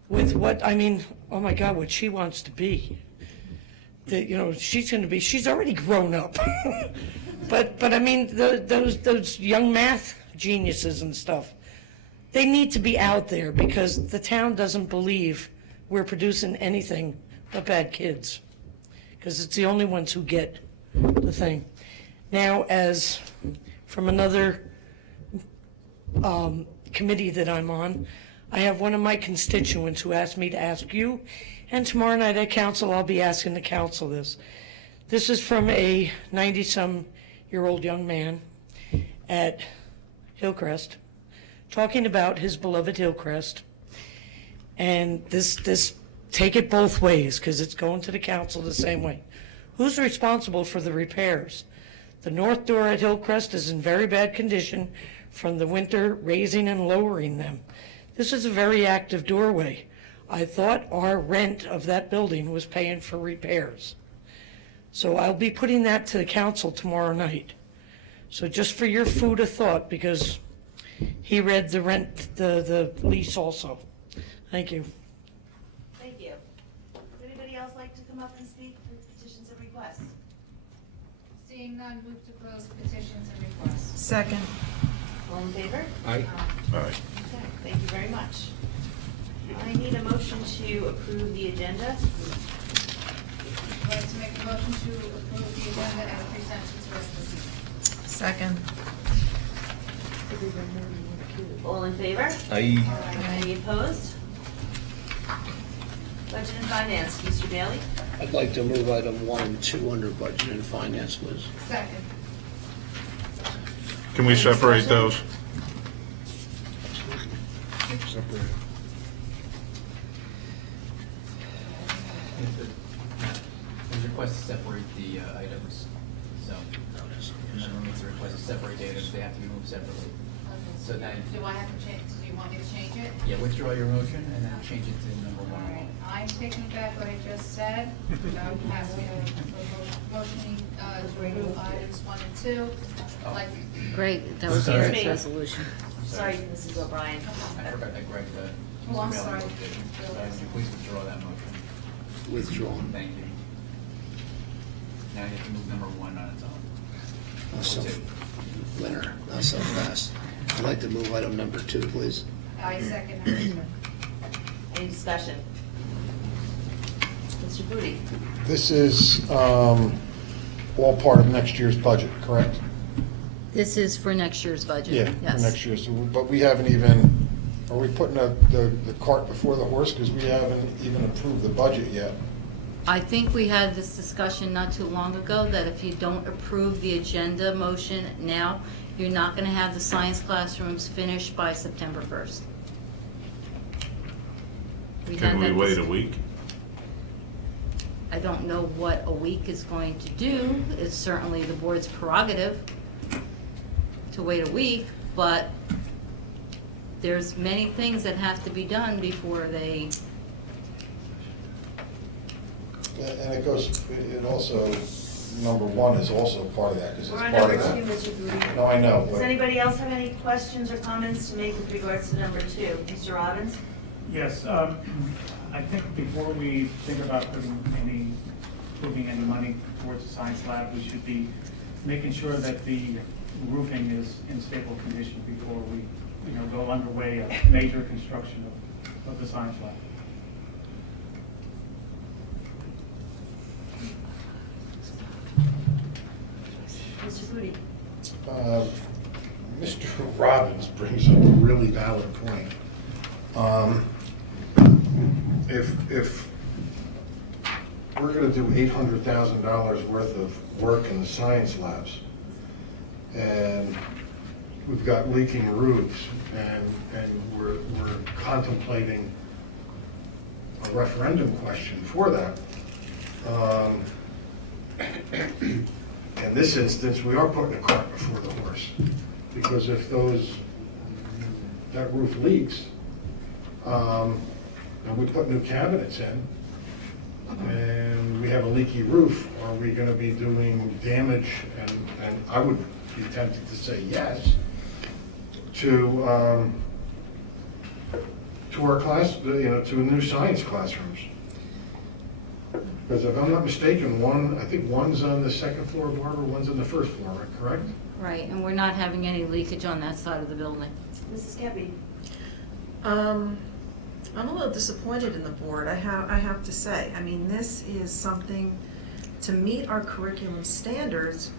with what, oh my God, what she wants to be. She's already grown up. But those young math geniuses and stuff, they need to be out there because the town doesn't believe we're producing anything but bad kids. Because it's the only ones who get the thing. Now, as from another committee that I'm on, I have one of my constituents who asked me to ask you, and tomorrow night at council, I'll be asking the council this. This is from a 90-some-year-old young man at Hillcrest, talking about his beloved Hillcrest. And this take it both ways, because it's going to the council the same way. Who's responsible for the repairs? The north door at Hillcrest is in very bad condition from the winter raising and lowering them. This is a very active doorway. I thought our rent of that building was paying for repairs. So I'll be putting that to the council tomorrow night. So just for your food of thought, because he read the lease also. Thank you. Thank you. Would anybody else like to come up and speak for petitions and requests? Seeing none, move to close petitions and requests. Second. All in favor? Aye. Okay, thank you very much. I need a motion to approve the agenda. I'd like to make a motion to approve the agenda as presented to us this evening. Second. All in favor? Aye. Any opposed? Budget and Finance, Mr. Bailey? I'd like to move item 1 and 2 under budget and finance, Liz. Second. Can we separate those? Separate. There's a request to separate the items, so. And then when it's a request to separate the items, they have to be moved separately. Okay, So now, Do I have to change, do you want me to change it? yeah, withdraw your motion and then change it to number All right, 1. I'm taking back what I just said, about passing motioning to approve items 1 and 2. Like, Great, that was Excuse Eric's me. resolution. Sorry, Mrs. O'Brien. I forgot that Greg, Oh, was I'm mailing sorry. location. So would you please withdraw that motion? Withdrawn. Thank you. Now you have to move number 1 on its own. Not so, Or 2. Leonard, not so fast. I'd like to move item number 2, please. I second that. Any discussion? Mr. Booty? This is all part of next year's budget, correct? This is for next year's budget. Yeah, Yes. for next year's, but we haven't even, are we putting the cart before the horse? Because we haven't even approved the budget yet. I think we had this discussion not too long ago, that if you don't approve the agenda motion now, you're not going to have the science classrooms finished by September 1st. Can we wait a week? I don't know what a week is going to do. It's certainly the board's prerogative to wait a week, but there's many things that have to be done before they, And it goes, it also, number 1 is also part of that, because it's We're on part number of 2, that. Mr. Booty. No, I know, Does but anybody else have any questions or comments to make with regards to number 2? Mr. Robbins? Yes, I think before we think about putting any money towards the science lab, we should be making sure that the roofing is in stable condition before we, go underway a major construction of the science lab. Mr. Booty? Mr. Robbins brings up a really valid point. If we're gonna do $800,000 worth of work in the science labs, and we've got leaking roofs, and we're contemplating a referendum question for that, in this instance, we are putting a cart before the horse, because if that roof leaks, and we put new cabinets in, and we have a leaky roof, are we gonna be doing damage? And I would be tempted to say yes to our class, to new science classrooms. Because if I'm not mistaken, I think one's on the second floor, Barbara, one's on the first floor, correct? right, and we're not having any leakage on that side of the building. Mrs. Geppe? I'm a little disappointed in the board, I have to say. I mean, this is something, to meet our curriculum standards,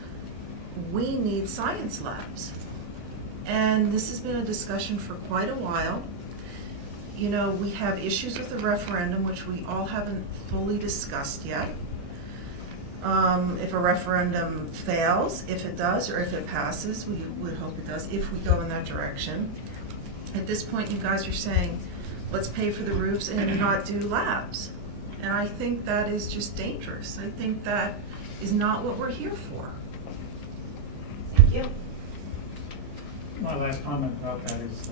we need science labs. And this has been a discussion for quite a while. We have issues with the referendum, which we all haven't fully discussed yet. If a referendum fails, if it does, or if it passes, we would hope it does, if we go in that direction. At this point, you guys are saying, let's pay for the roofs and not do labs. And I think that is just dangerous. I think that is not what we're here for. Thank you. My last comment about that is,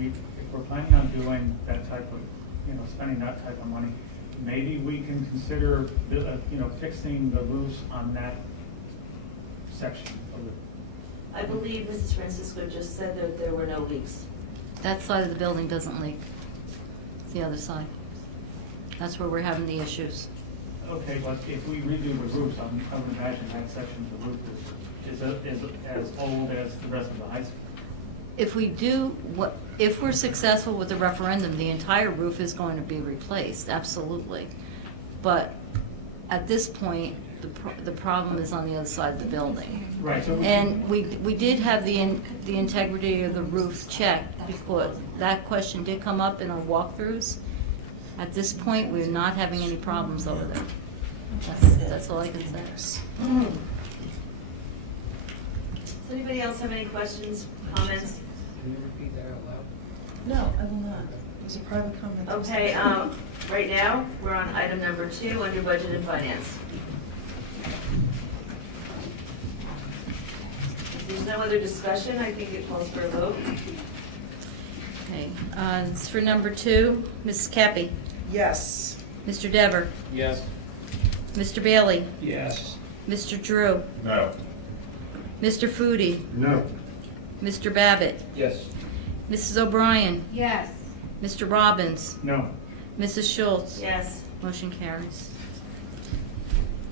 if we're planning on doing that type of, spending that type of money, maybe we can consider, fixing the roofs on that section of it. I believe Mrs. Francisco just said that there were no leaks. That side of the building doesn't leak. It's the other side. That's where we're having the issues. Okay, but if we redo the roofs, I would imagine that section of the roof is as old as the rest of the high school. If we're successful with the referendum, the entire roof is going to be replaced, absolutely. But at this point, the problem is on the other side of the building. Right. So And we did have the integrity of the roof checked, because that question did come up in our walkthroughs. At this point, we're not having any problems over there. That's all I can say. Does anybody else have any questions, comments? Can you repeat that out loud? No, I will not. It was a private comment. Okay, right now, we're on item number 2, under budget and finance. Is there's no other discussion, I think it calls for a vote. Okay, it's for number 2, Mrs. Kepi. Yes. Mr. Dever. Yes. Mr. Bailey. Yes. Mr. Drew. No. Mr. Foodie. No. Mr. Babbitt. Yes. Mrs. O'Brien. Yes. Mr. Robbins. No. Mrs. Schultz. Yes. Motion carries.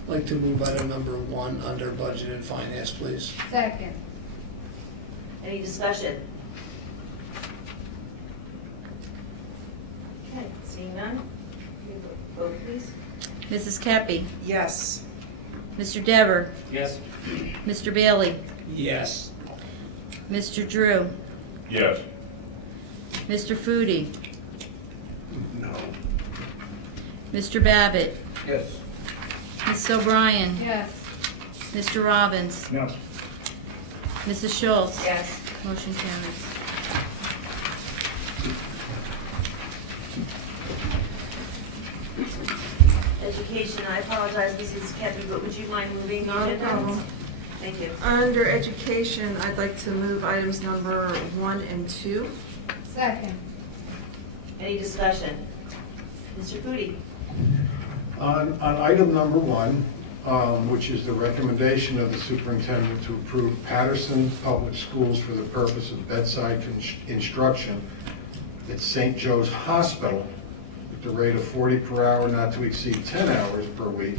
I'd like to move item number 1 under budget and finance, please. Second. Any discussion? Okay, seeing none, can you vote please? Mrs. Kepi. Yes. Mr. Dever. Yes. Mr. Bailey. Yes. Mr. Drew. Yes. Mr. Foodie. No. Mr. Babbitt. Yes. Mrs. O'Brien. Yes. Mr. Robbins. No. Mrs. Schultz. Yes. Motion carries. Education, I apologize, Mrs. Kepi, but would you mind moving the Not a agenda? problem. Thank you. Under education, I'd like to move items number 1 and 2. Second. Any discussion? Mr. Foodie? On item number 1, which is the recommendation of the superintendent to approve Patterson Public Schools for the purpose of bedside instruction at St. Joe's Hospital at the rate of 40 per hour, not to exceed 10 hours per week,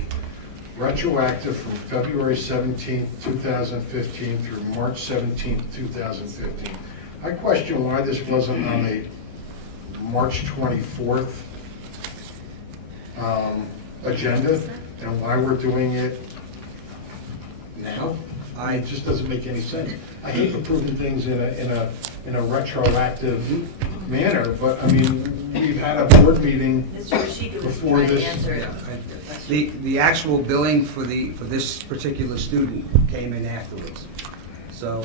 retroactive from February 17, 2015 through March 17, 2015. I question why this wasn't on the March 24th agenda and why we're doing it now. It just doesn't make any sense. I hate approving things in a retroactive manner, but I mean, we've had a board meeting Mr. Rashid was before trying to this. answer it. The actual billing for this particular student came in afterwards. So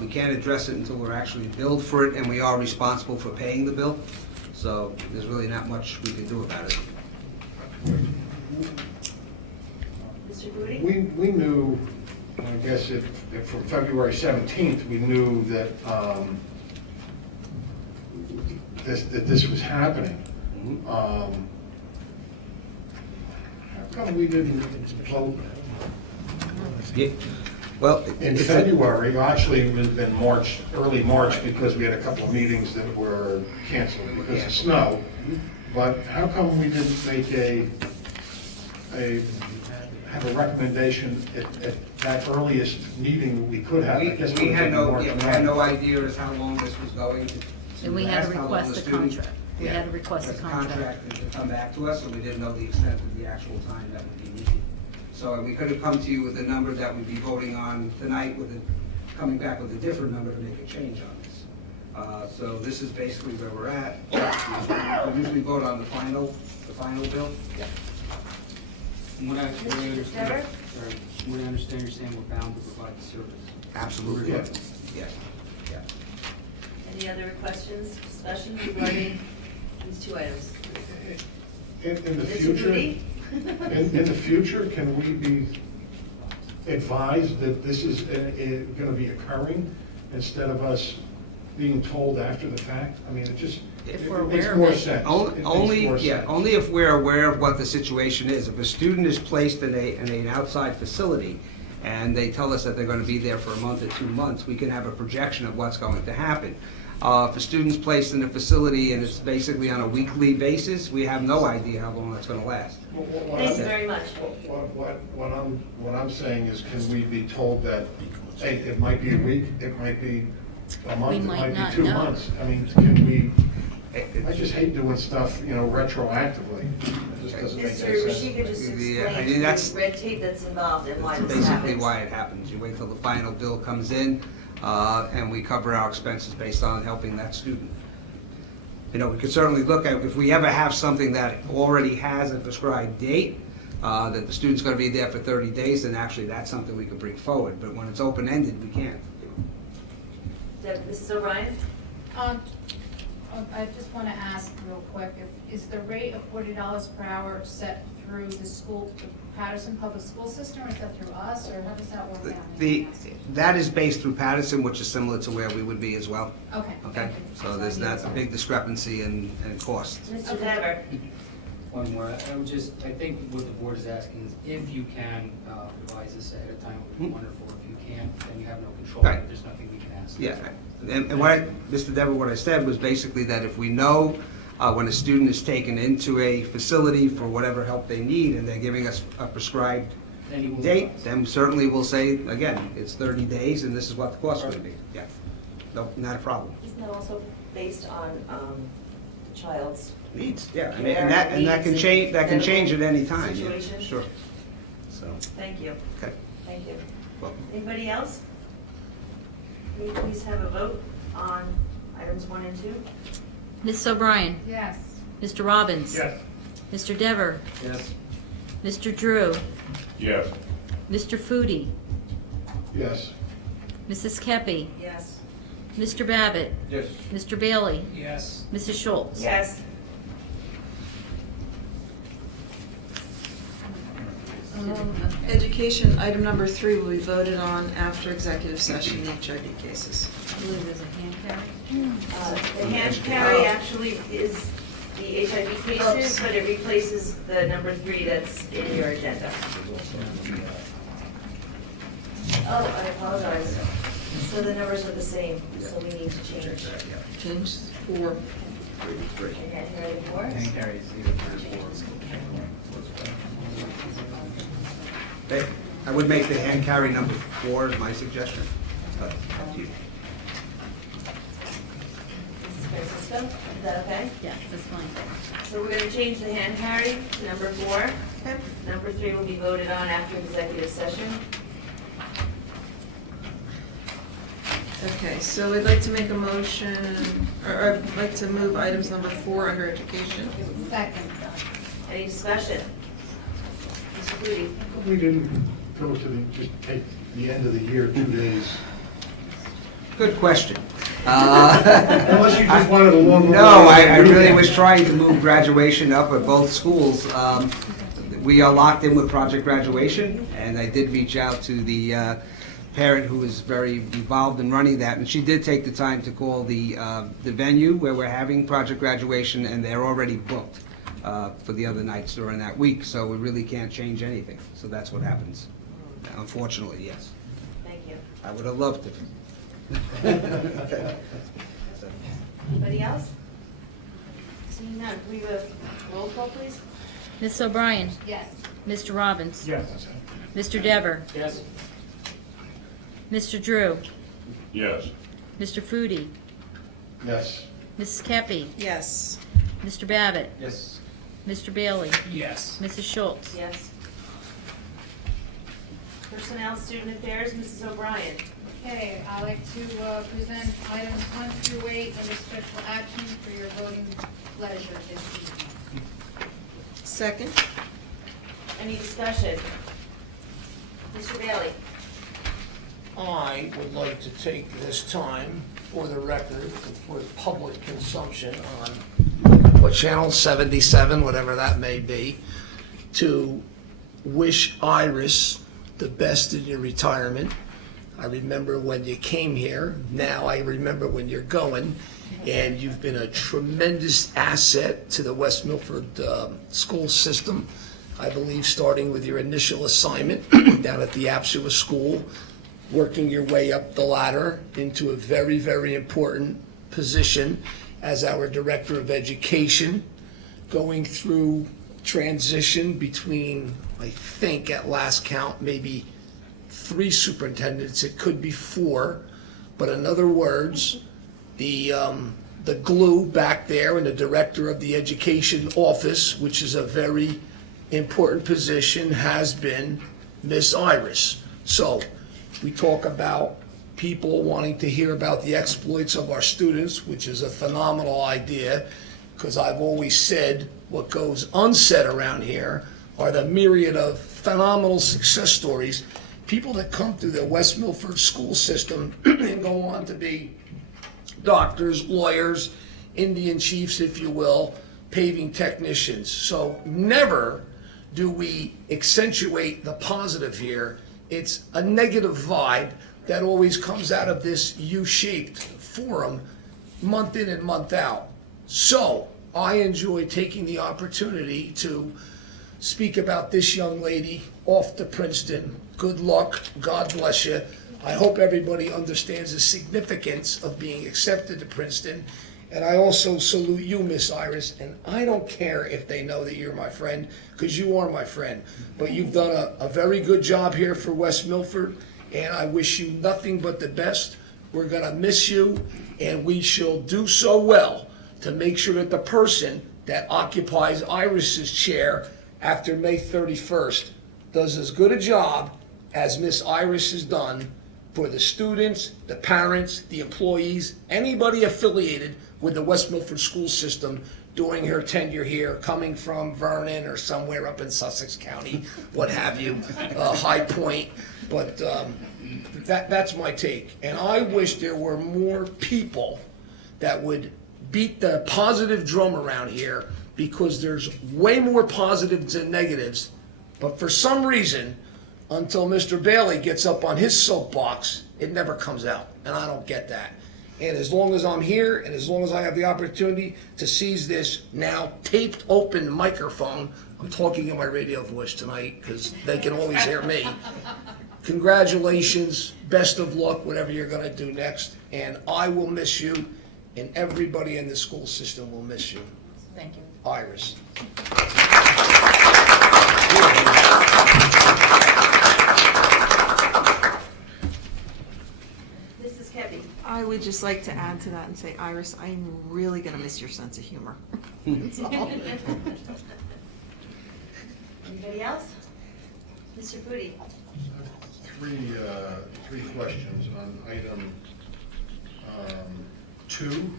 we can't address it until we're actually billed for it, and we are responsible for paying the bill. So there's really not much we can do about it. Mr. Foodie? We knew, I guess from February 17th, we knew that this was happening. How come we didn't vote Yeah. Well, in it's a- February? Actually, it would have been March, early March, because we had a couple of meetings that were canceled because of snow. But how come we didn't make have a recommendation at that earliest meeting we could have? I guess We it had would have been no, March yeah, we had 9th. no idea as how long this was going. And we had to asked how long request the a student- contract. We yeah, had to request a contract. And to come back to us, so we didn't know the extent of the actual time that would be needed. So we could have come to you with a number that we'd be voting on tonight coming back with a different number to make a change on this. So this is basically where we're at. We usually vote on the final bill. From what I understand, Dever? sorry, from what I understand, you're saying we're bound to provide the service. Absolutely. Yeah. Yes. Yeah. Any other questions, discussion regarding these two items? In the Mr. future, Foodie? in the future, can we be advised that this is going to be occurring instead of us being told after the fact? I mean, it just, If it we're makes aware of more it. sense. It makes Only, more yeah, sense. only if we're aware of what the situation is. If a student is placed in an outside facility and they tell us that they're going to be there for a month or 2 months, we can have a projection of what's going to happen. If a student's placed in a facility and it's basically on a weekly basis, we have no idea how long that's going to last. Thank you very much. What I'm saying is, can we be told that, hey, it might be a week, it might be a month, it might might not be 2 know. months? I mean, can we, I just hate doing stuff, retroactively. It just doesn't make Mr. any Rashid could sense. just Yeah, I explain mean, that's- the red tape that's involved and why That's this basically happens. why it happens. You wait till the final bill comes in, and we cover our expenses based on helping that student. We could certainly look at, if we ever have something that already has a prescribed date, that the student's gonna be there for 30 days, then actually that's something we could bring forward. But when it's open-ended, we can't. Mrs. O'Brien? I just want to ask real quick, is the rate of $40 per hour set through the school, the Patterson Public School System, or is that through us, or how does that work out? That is based through Patterson, which is similar to where we would be as well. Okay. Okay, so there's not a big discrepancy in cost. Mr. Dever? One more, I think what the board is asking is if you can revise this ahead of time, it would be wonderful. If you can't, then you have no control. Right. There's nothing we can ask. Yeah, and Mr. Dever, what I said was basically that if we know when a student is taken into a facility for whatever help they need, and they're giving us a prescribed Then you will date, revise. then certainly we'll say, again, it's 30 days, and this is what the cost would be. Yeah, no, not a problem. Isn't that also based on the child's Needs, yeah, care, and that can needs, change, that can medical change at any time, yeah, situation? sure. So, Thank you. okay, Thank you. well, Anybody else? Can we please have a vote on items 1 and 2? Ms. O'Brien? Yes. Mr. Robbins? Yes. Mr. Dever? Yes. Mr. Drew? Yes. Mr. Foodie? Yes. Mrs. Kepi? Yes. Mr. Babbitt? Yes. Mr. Bailey? Yes. Mrs. Schultz? Yes. Education, item number 3 will be voted on after executive session, the HIV cases. I believe there's a hand carry. The hand carry actually is the HIV cases, but it replaces the number 3 that's in your agenda. Oh, I apologize. So the numbers are the same, so we need to change. Change 4. And hand carry 4? Hand carries either 3 or 4. okay, I would make the hand carry number 4 as my suggestion. But up to you. Mrs. Francisco, is that okay? Yes, that's fine. So we're going to change the hand carry to number 4. Number 3 will be voted on after executive session. Okay, so we'd like to make a motion, or I'd like to move items number 4 under education. Second. Any discussion? Mr. Foodie? We didn't go to just take the end of the year, 2 days. Good question. Unless you just wanted a long. No, I really was trying to move graduation up at both schools. We are locked in with Project Graduation, and I did reach out to the parent who is very involved in running that, and she did take the time to call the venue where we're having Project Graduation, and they're already booked for the other nights during that week, so we really can't change anything. So that's what happens. Unfortunately, yes. Thank you. I would have loved to. Anybody else? Seeing none, can we have a roll call, please? Ms. O'Brien? Yes. Mr. Robbins? Yes. Mr. Dever? Yes. Mr. Drew? Yes. Mr. Foodie? Yes. Mrs. Kepi? Yes. Mr. Babbitt? Yes. Mr. Bailey? Yes. Mrs. Schultz? Yes. Personnel, Student Affairs, Mrs. O'Brien. Okay, I'd like to present items 1 through 8 under special action for your voting pleasure this evening. Second. Any discussion? Mr. Bailey? I would like to take this time for the record, for public consumption on what, channel 77, whatever that may be, to wish Iris the best in your retirement. I remember when you came here, now I remember when you're going, and you've been a tremendous asset to the West Milford school system. I believe starting with your initial assignment down at the Apsua School, working your way up the ladder into a very, very important position as our Director of Education, going through transition between, I think at last count, maybe 3 superintendents, it could be 4, but in other words, the glue back there and the Director of the Education Office, which is a very important position, has been Miss Iris. So, we talk about people wanting to hear about the exploits of our students, which is a phenomenal idea, because I've always said what goes unsaid around here are the myriad of phenomenal success stories, people that come through the West Milford school system and go on to be doctors, lawyers, Indian chiefs, if you will, paving technicians. So never do we accentuate the positive here. It's a negative vibe that always comes out of this U-shaped forum month in and month out. So I enjoy taking the opportunity to speak about this young lady off to Princeton. Good luck. God bless you. I hope everybody understands the significance of being accepted to Princeton. And I also salute you, Miss Iris. And I don't care if they know that you're my friend, because you are my friend. But you've done a very good job here for West Milford, and I wish you nothing but the best. We're going to miss you, and we shall do so well to make sure that the person that occupies Iris's chair after May 31st does as good a job as Miss Iris has done for the students, the parents, the employees, anybody affiliated with the West Milford school system during her tenure here, coming from Vernon or somewhere up in Sussex County, what have you, High Point. But that's my take. And I wish there were more people that would beat the positive drum around here, because there's way more positives than negatives. But for some reason, until Mr. Bailey gets up on his soapbox, it never comes out, and I don't get that. And as long as I'm here, and as long as I have the opportunity to seize this now taped open microphone, I'm talking in my radio voice tonight because they can always hear me. Congratulations, best of luck, whatever you're gonna do next, and I will miss you, and everybody in the school system will miss you. Thank you. Iris. Mrs. Kebby? I would just like to add to that and say, Iris, I'm really gonna miss your sense of humor. That's all. Anybody else? Mr. Foodie? Three questions on item 2,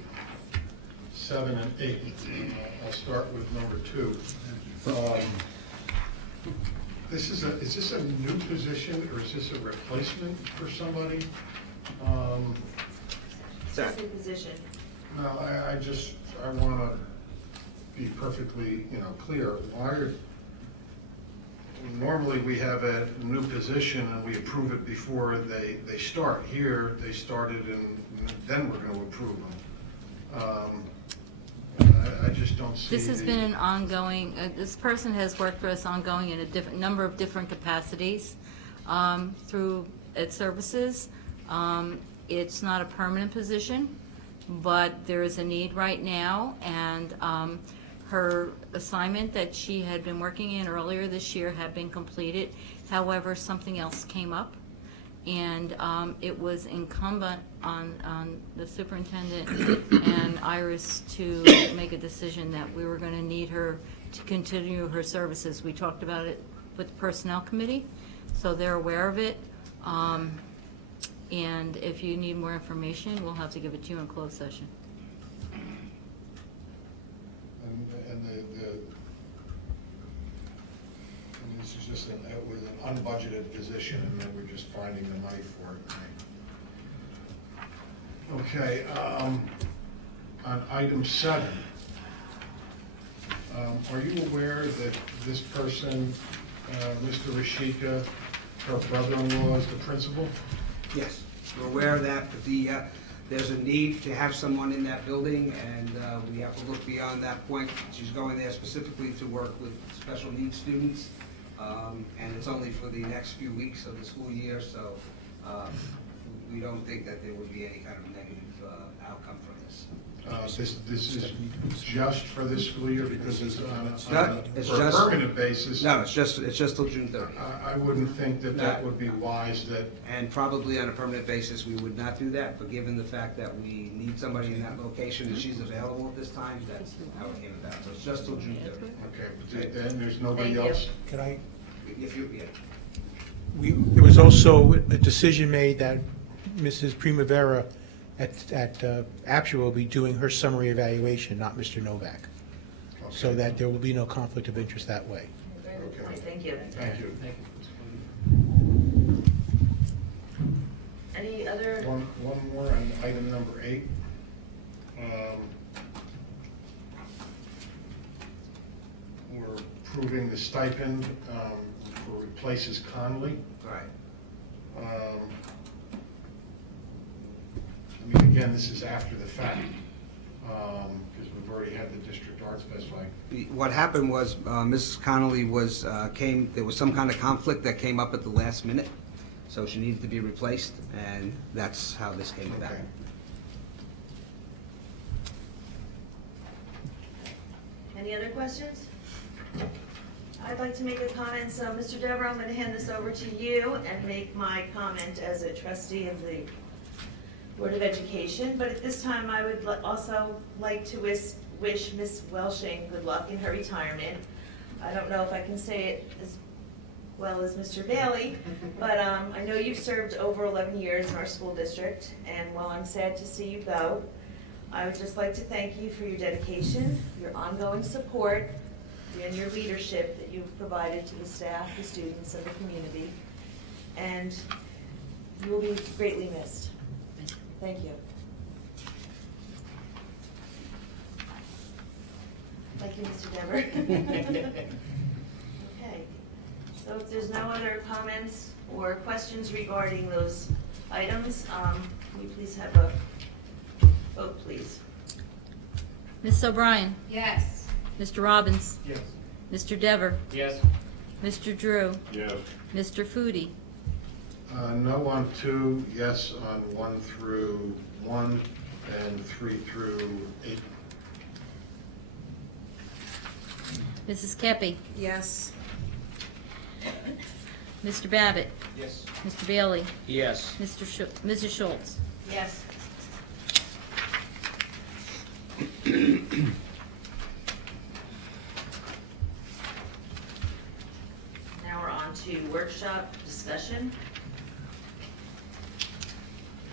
7, and 8. I'll start with number 2. Is this a new position, or is this a replacement for somebody? Assistant position. No, I want to be perfectly, clear. Normally, we have a new position and we approve it before they start. Here, they started and then we're going to approve them. I just don't see. This has been an ongoing, this person has worked for us ongoing in a number of different capacities through Ed Services. It's not a permanent position, but there is a need right now, and her assignment that she had been working in earlier this year had been completed. However, something else came up, and it was incumbent on the superintendent and Iris to make a decision that we were going to need her to continue her services. We talked about it with the Personnel Committee, so they're aware of it. And if you need more information, we'll have to give it to you in closed session. And this is just it was an unbudgeted position, and then we're just finding the money for it. Okay, on item 7, are you aware that this person, Mr. Rashika, her brother-in-law is the principal? Yes, we're aware of that, but there's a need to have someone in that building, and we have to look beyond that point. She's going there specifically to work with special needs students, and it's only for the next few weeks of the school year, so we don't think that there would be any kind of negative outcome from this. This is just for this school year, because it's on a permanent basis. No, it's just till June 30th. I wouldn't think that would be wise. And probably on a permanent basis, we would not do that, but given the fact that we need somebody in that location and she's available at this time, that's how it came about. So it's just till June 30th. Okay, but then there's nobody else? Could I? If you, yeah. There was also a decision made that Mrs. Primavera at APSHA will be doing her summary evaluation, not Mr. Novak, so that there will be no conflict of interest that way. Okay. Thank you. Thank you. Any other? One more on item number 8. approving the stipend for replaces Conley. Right. I mean, again, this is after the fact, because we've already had the District Arts Festival. What happened was, Mrs. Connolly was, there was some kind of conflict that came up at the last minute, so she needed to be replaced, and that's how this came about. Okay. Any other questions? I'd like to make a comment, so Mr. Dever, I'm gonna hand this over to you and make my comment as a trustee of the Board of Education, but at this time, I would also like to wish Ms. Welshing good luck in her retirement. I don't know if I can say it as well as Mr. Bailey, but I know you've served over 11 years in our school district, and while I'm sad to see you go, I would just like to thank you for your dedication, your ongoing support, and your leadership that you've provided to the staff, the students, and the community. And you will be greatly missed. Thank you. Thank you, Mr. Dever. Okay, so if there's no other comments or questions regarding those items, will you please have a vote, please? Ms. O'Brien? Yes. Mr. Robbins? Yes. Mr. Dever? Yes. Mr. Drew? Yes. Mr. Foodie? No on 2, yes on 1 through 1, and 3 through 8. Mrs. Kepi? Yes. Mr. Babbitt? Yes. Mr. Bailey? Yes. Mrs. Schultz? Yes. Now we're on to workshop discussion.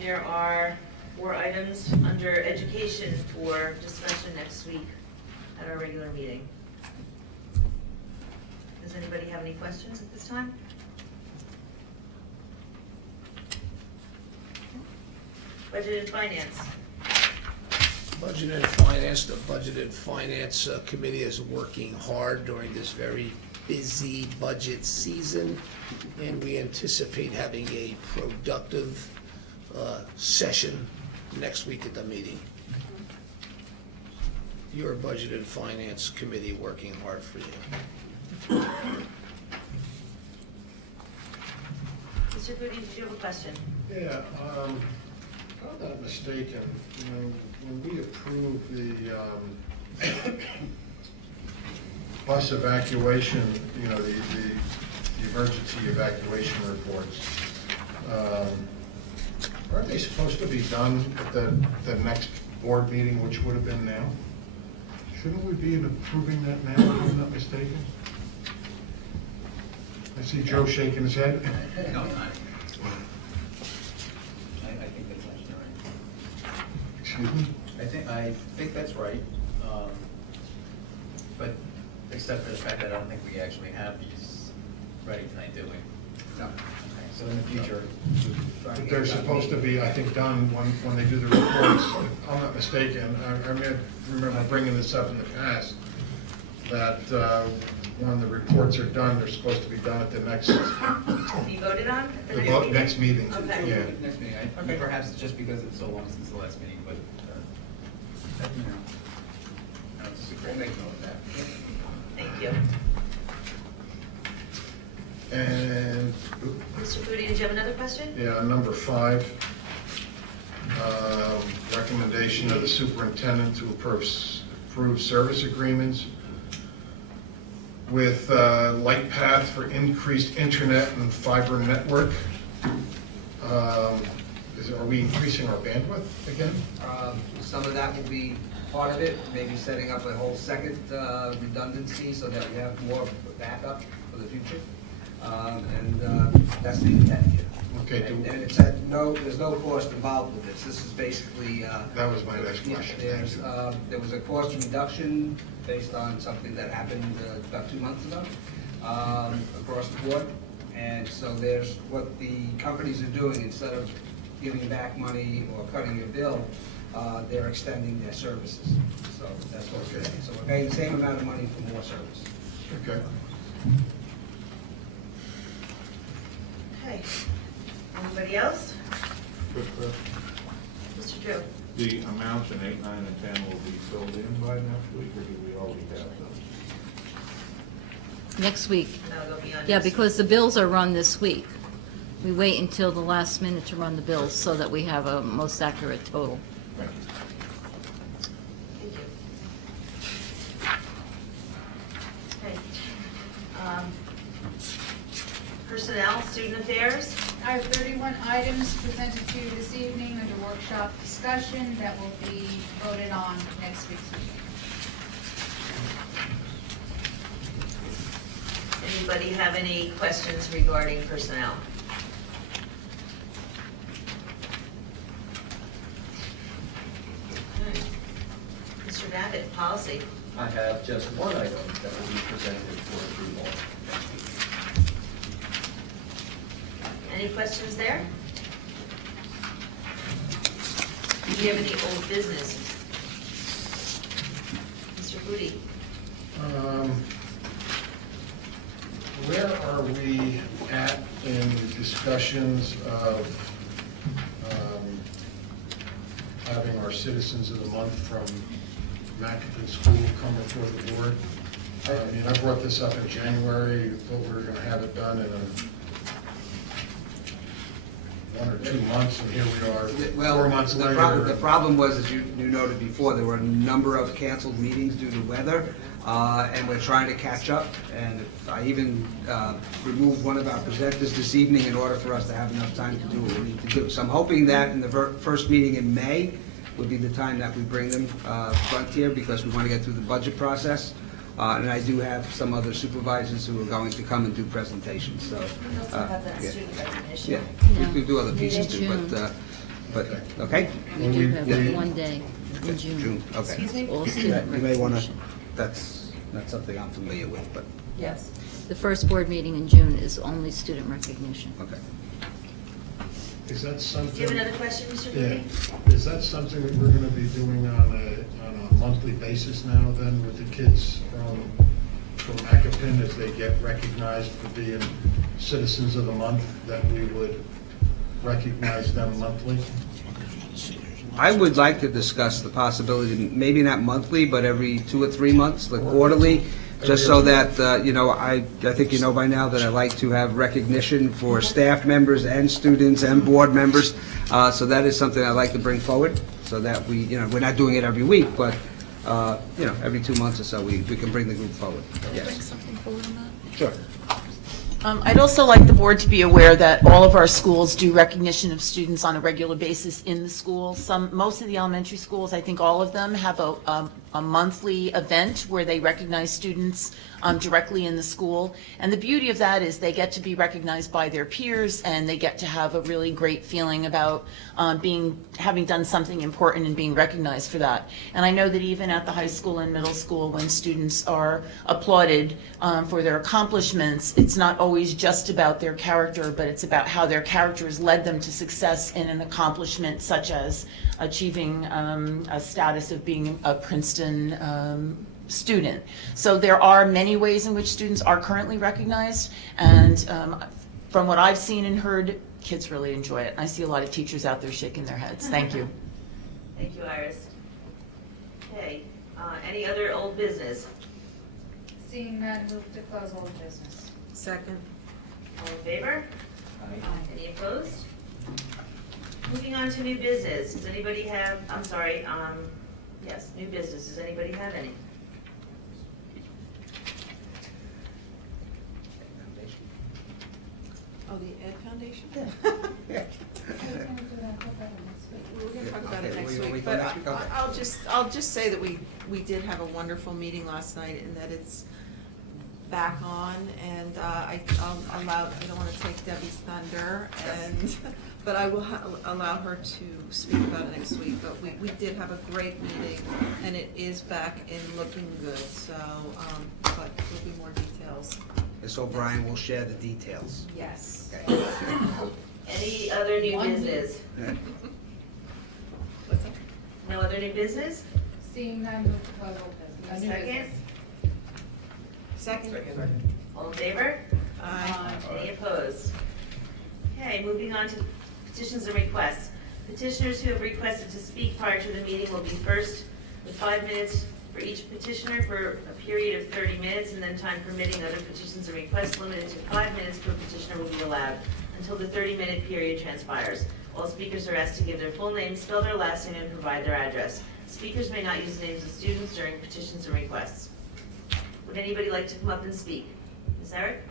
There are 4 items under education for discussion next week at our regular meeting. Does anybody have any questions at this time? Budget and Finance. Budget and Finance, the Budget and Finance Committee is working hard during this very busy budget season, and we anticipate having a productive session next week at the meeting. Your Budget and Finance Committee working hard for you. Mr. Foodie, did you have a question? Yeah, if I'm not mistaken, when we approve the bus evacuation, the emergency evacuation reports, aren't they supposed to be done at the next board meeting, which would have been now? Shouldn't we be approving that now, if I'm not mistaken? I see Joe shaking his head. No, not. I think that's actually right. Excuse me? I think that's right. But except for the fact that I don't think we actually have these ready tonight, do we? No. Okay, so in the future. But they're supposed to be, I think, done when they do the reports. If I'm not mistaken, I remember bringing this up in the past, that when the reports are done, they're supposed to be done at the next, You voted on? at the next meeting. Okay. Yeah. Next meeting, I mean, perhaps it's just because it's so long since the last meeting, but, you know, I don't disagree, make note of that. Thank you. And, Mr. Foodie, did you have another question? yeah, number 5, recommendation of the superintendent to approve service agreements with Light Path for increased internet and fiber network. Are we increasing our bandwidth again? Some of that will be part of it, maybe setting up a whole second redundancy so that we have more backup for the future. And that's the intent here. Okay. And it's at there's no cost involved with this. This is basically. That was my next question. There was a cost reduction based on something that happened about 2 months ago across the board. And so there's what the companies are doing, instead of giving back money or cutting your bill, they're extending their services. So that's what we're saying. So we're paying the same amount of money for more service. Okay. Okay. Anybody else? Quick question. Mr. Drew? The amounts in 8, 9, and 10 will be filled in by next week, or do we already have them? Next week. No, they'll be on Yeah, next week. because the bills are run this week. We wait until the last minute to run the bills so that we have a most accurate total. Thank you. Okay. Personnel, student affairs? I have 31 items presented to you this evening under workshop discussion that will be voted on next week's meeting. Anybody have any questions regarding personnel? Okay. Mr. Babbitt, policy. I have just one item that will be presented for approval. Any questions there? Do you have any old business? Mr. Booty? Where are we at in discussions of having our Citizens of the Month from Macapin School come before the board? I mean, I brought this up in January, thought we were going to have it done in 1 or 2 months, and here we are, Well, 4 months the later. The problem was, as you noted before, there were a number of canceled meetings due to weather, and we're trying to catch up. And I even removed one of our presenters this evening in order for us to have enough time to do what we need to do. So I'm hoping that in the first meeting in May would be the time that we bring them front here, because we want to get through the budget process. And I do have some other supervisors who are going to come and do presentations, so. We also have that yeah. student recognition. Yeah, we do other pieces too, but, okay? We do have one day in June. June, okay. Excuse me? All Yeah, student you may want to, recognition. that's not something I'm familiar with, but, Yes. The first board meeting in June is only student recognition. okay. Is that Do something? you have another question, Mr. Yeah, Booty? is that something that we're gonna be doing on a monthly basis now then with the kids from Macapin as they get recognized for being Citizens of the Month, that we would recognize them monthly? I would like to discuss the possibility, maybe not monthly, but every 2 or 3 months, like quarterly, just so that, I think you know by now that I like to have recognition for staff members and students and board members. So that is something I'd like to bring forward, so that we're not doing it every week, but, every 2 months or so, we can bring the group forward. Yes. Sure. I'd also like the board to be aware that all of our schools do recognition of students on a regular basis in the school. Most of the elementary schools, I think all of them, have a monthly event where they recognize students directly in the school. And the beauty of that is they get to be recognized by their peers, and they get to have a really great feeling about having done something important and being recognized for that. And I know that even at the high school and middle school, when students are applauded for their accomplishments, it's not always just about their character, but it's about how their character has led them to success in an accomplishment such as achieving a status of being a Princeton student. So there are many ways in which students are currently recognized, and from what I've seen and heard, kids really enjoy it. I see a lot of teachers out there shaking their heads. Thank you. Thank you, Iris. Okay, any other old business? Seeing none, move to close old business. Second. All in favor? Any opposed? Moving on to new business. Does anybody have, I'm sorry, yes, new business. Does anybody have any? Oh, the Ed Foundation? Yeah. We're gonna talk about it Okay, next we week, go but next week? Okay. I'll just say that we did have a wonderful meeting last night, and that it's back on, and I don't want to take Debbie's thunder, but I will allow her to speak about it next week. But we did have a great meeting, and it is back and looking good, so, but there'll be more details. Ms. O'Brien will share the details. Yes. Okay. Any other new business? What's that? No other new business? Seeing none, move to close old business. New Second? business. Second. All in favor? Aye. Any opposed? Okay, moving on to petitions and requests. Petitioners who have requested to speak prior to the meeting will be first with 5 minutes for each petitioner for a period of 30 minutes, and then time permitting, other petitions and requests limited to 5 minutes per petitioner will be allowed until the 30-minute period transpires. All speakers are asked to give their full name, spell their last name, and provide their address. Speakers may not use names of students during petitions and requests. Would anybody like to come up and speak? Ms. Eric?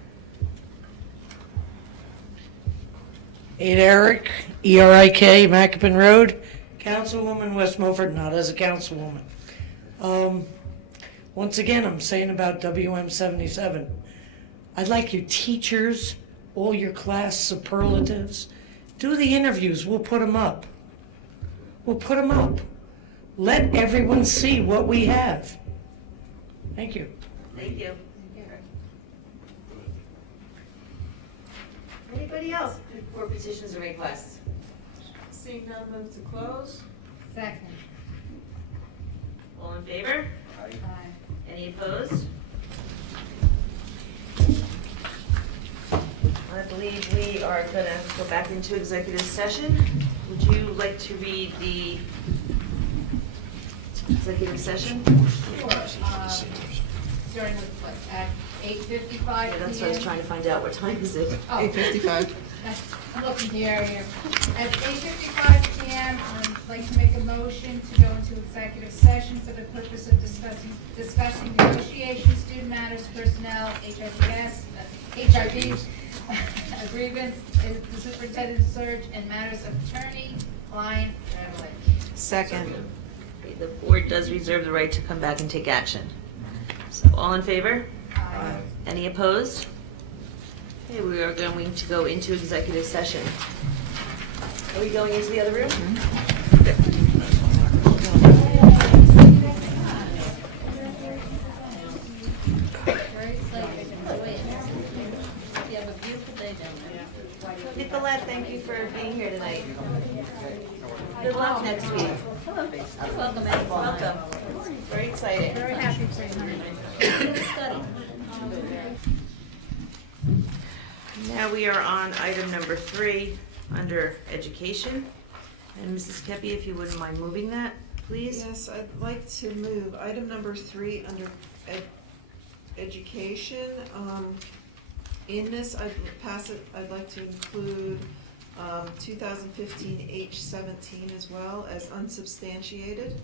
8 Eric, E-R-I-K, Mackapin Road, Councilwoman West Milford, not as a councilwoman. Once again, I'm saying about WM 77. I'd like you teachers, all your class superlatives, do the interviews, we'll put them up. We'll put them up. Let everyone see what we have. Thank you. Thank you. Anybody else for petitions or requests? Seeing none, move to close. Second. All in favor? Aye. Any opposed? I believe we are going to go back into executive session. Would you like to read the executive session? Starting with, what, at 8:55 p.m.? Yeah, that's what I was trying to find out. What time is it? Oh. 8:55. I'm looking here. At 8:55 p.m., I'd like to make a motion to go into executive session for the purpose of discussing negotiations, student matters, personnel, HIV, grievance, the superintendent's search, and matters of attorney-client privilege. Second. The board does reserve the right to come back and take action. So all in favor? Aye. Any opposed? Okay, we are going to go into executive session. Are we going into the other room? Nicolette, thank you for being here tonight. Good luck next week. Welcome, Ed. Welcome. Very exciting. Very happy for you. Now we are on item number 3 under education. And Mrs. Kepi, if you wouldn't mind moving that, please. Yes, I'd like to move item number 3 under education. In this, I'd like to include 2015 H17 as well as unsubstantiated.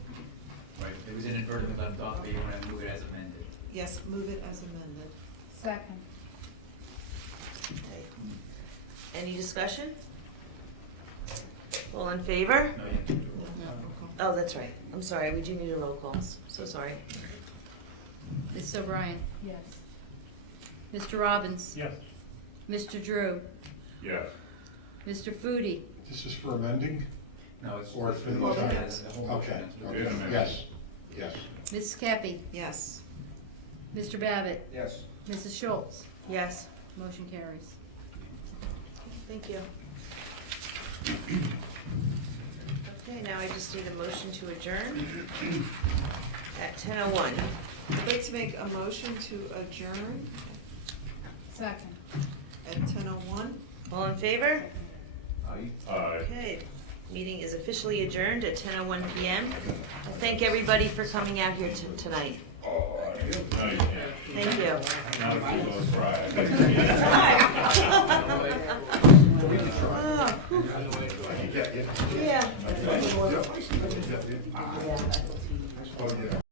Right, it was inadvertently left off, but you want to move it as amended. Yes, move it as amended. Second. Okay. Any discussion? All in favor? No, you have to do it. Oh, that's right. I'm sorry, we do need a roll call. So sorry. Ms. O'Brien? Yes. Mr. Robbins? Yes. Mr. Drew? Yes. Mr. Foodie? This is for amending? No, it's. Or for the Well, entire- that's the whole Okay, motion. okay, yes, yes. Ms. Kepi? Yes. Mr. Babbitt? Yes. Mrs. Schultz? Yes. Motion carries. Thank you. Okay, now I just need a motion to adjourn at 10:01. I'd like to make a motion to adjourn Second. at 10:01. All in favor? Aye. Okay, meeting is officially adjourned at 10:01 p.m. I thank everybody for coming out here tonight. Thank you. Now people cry. Oh. Yeah.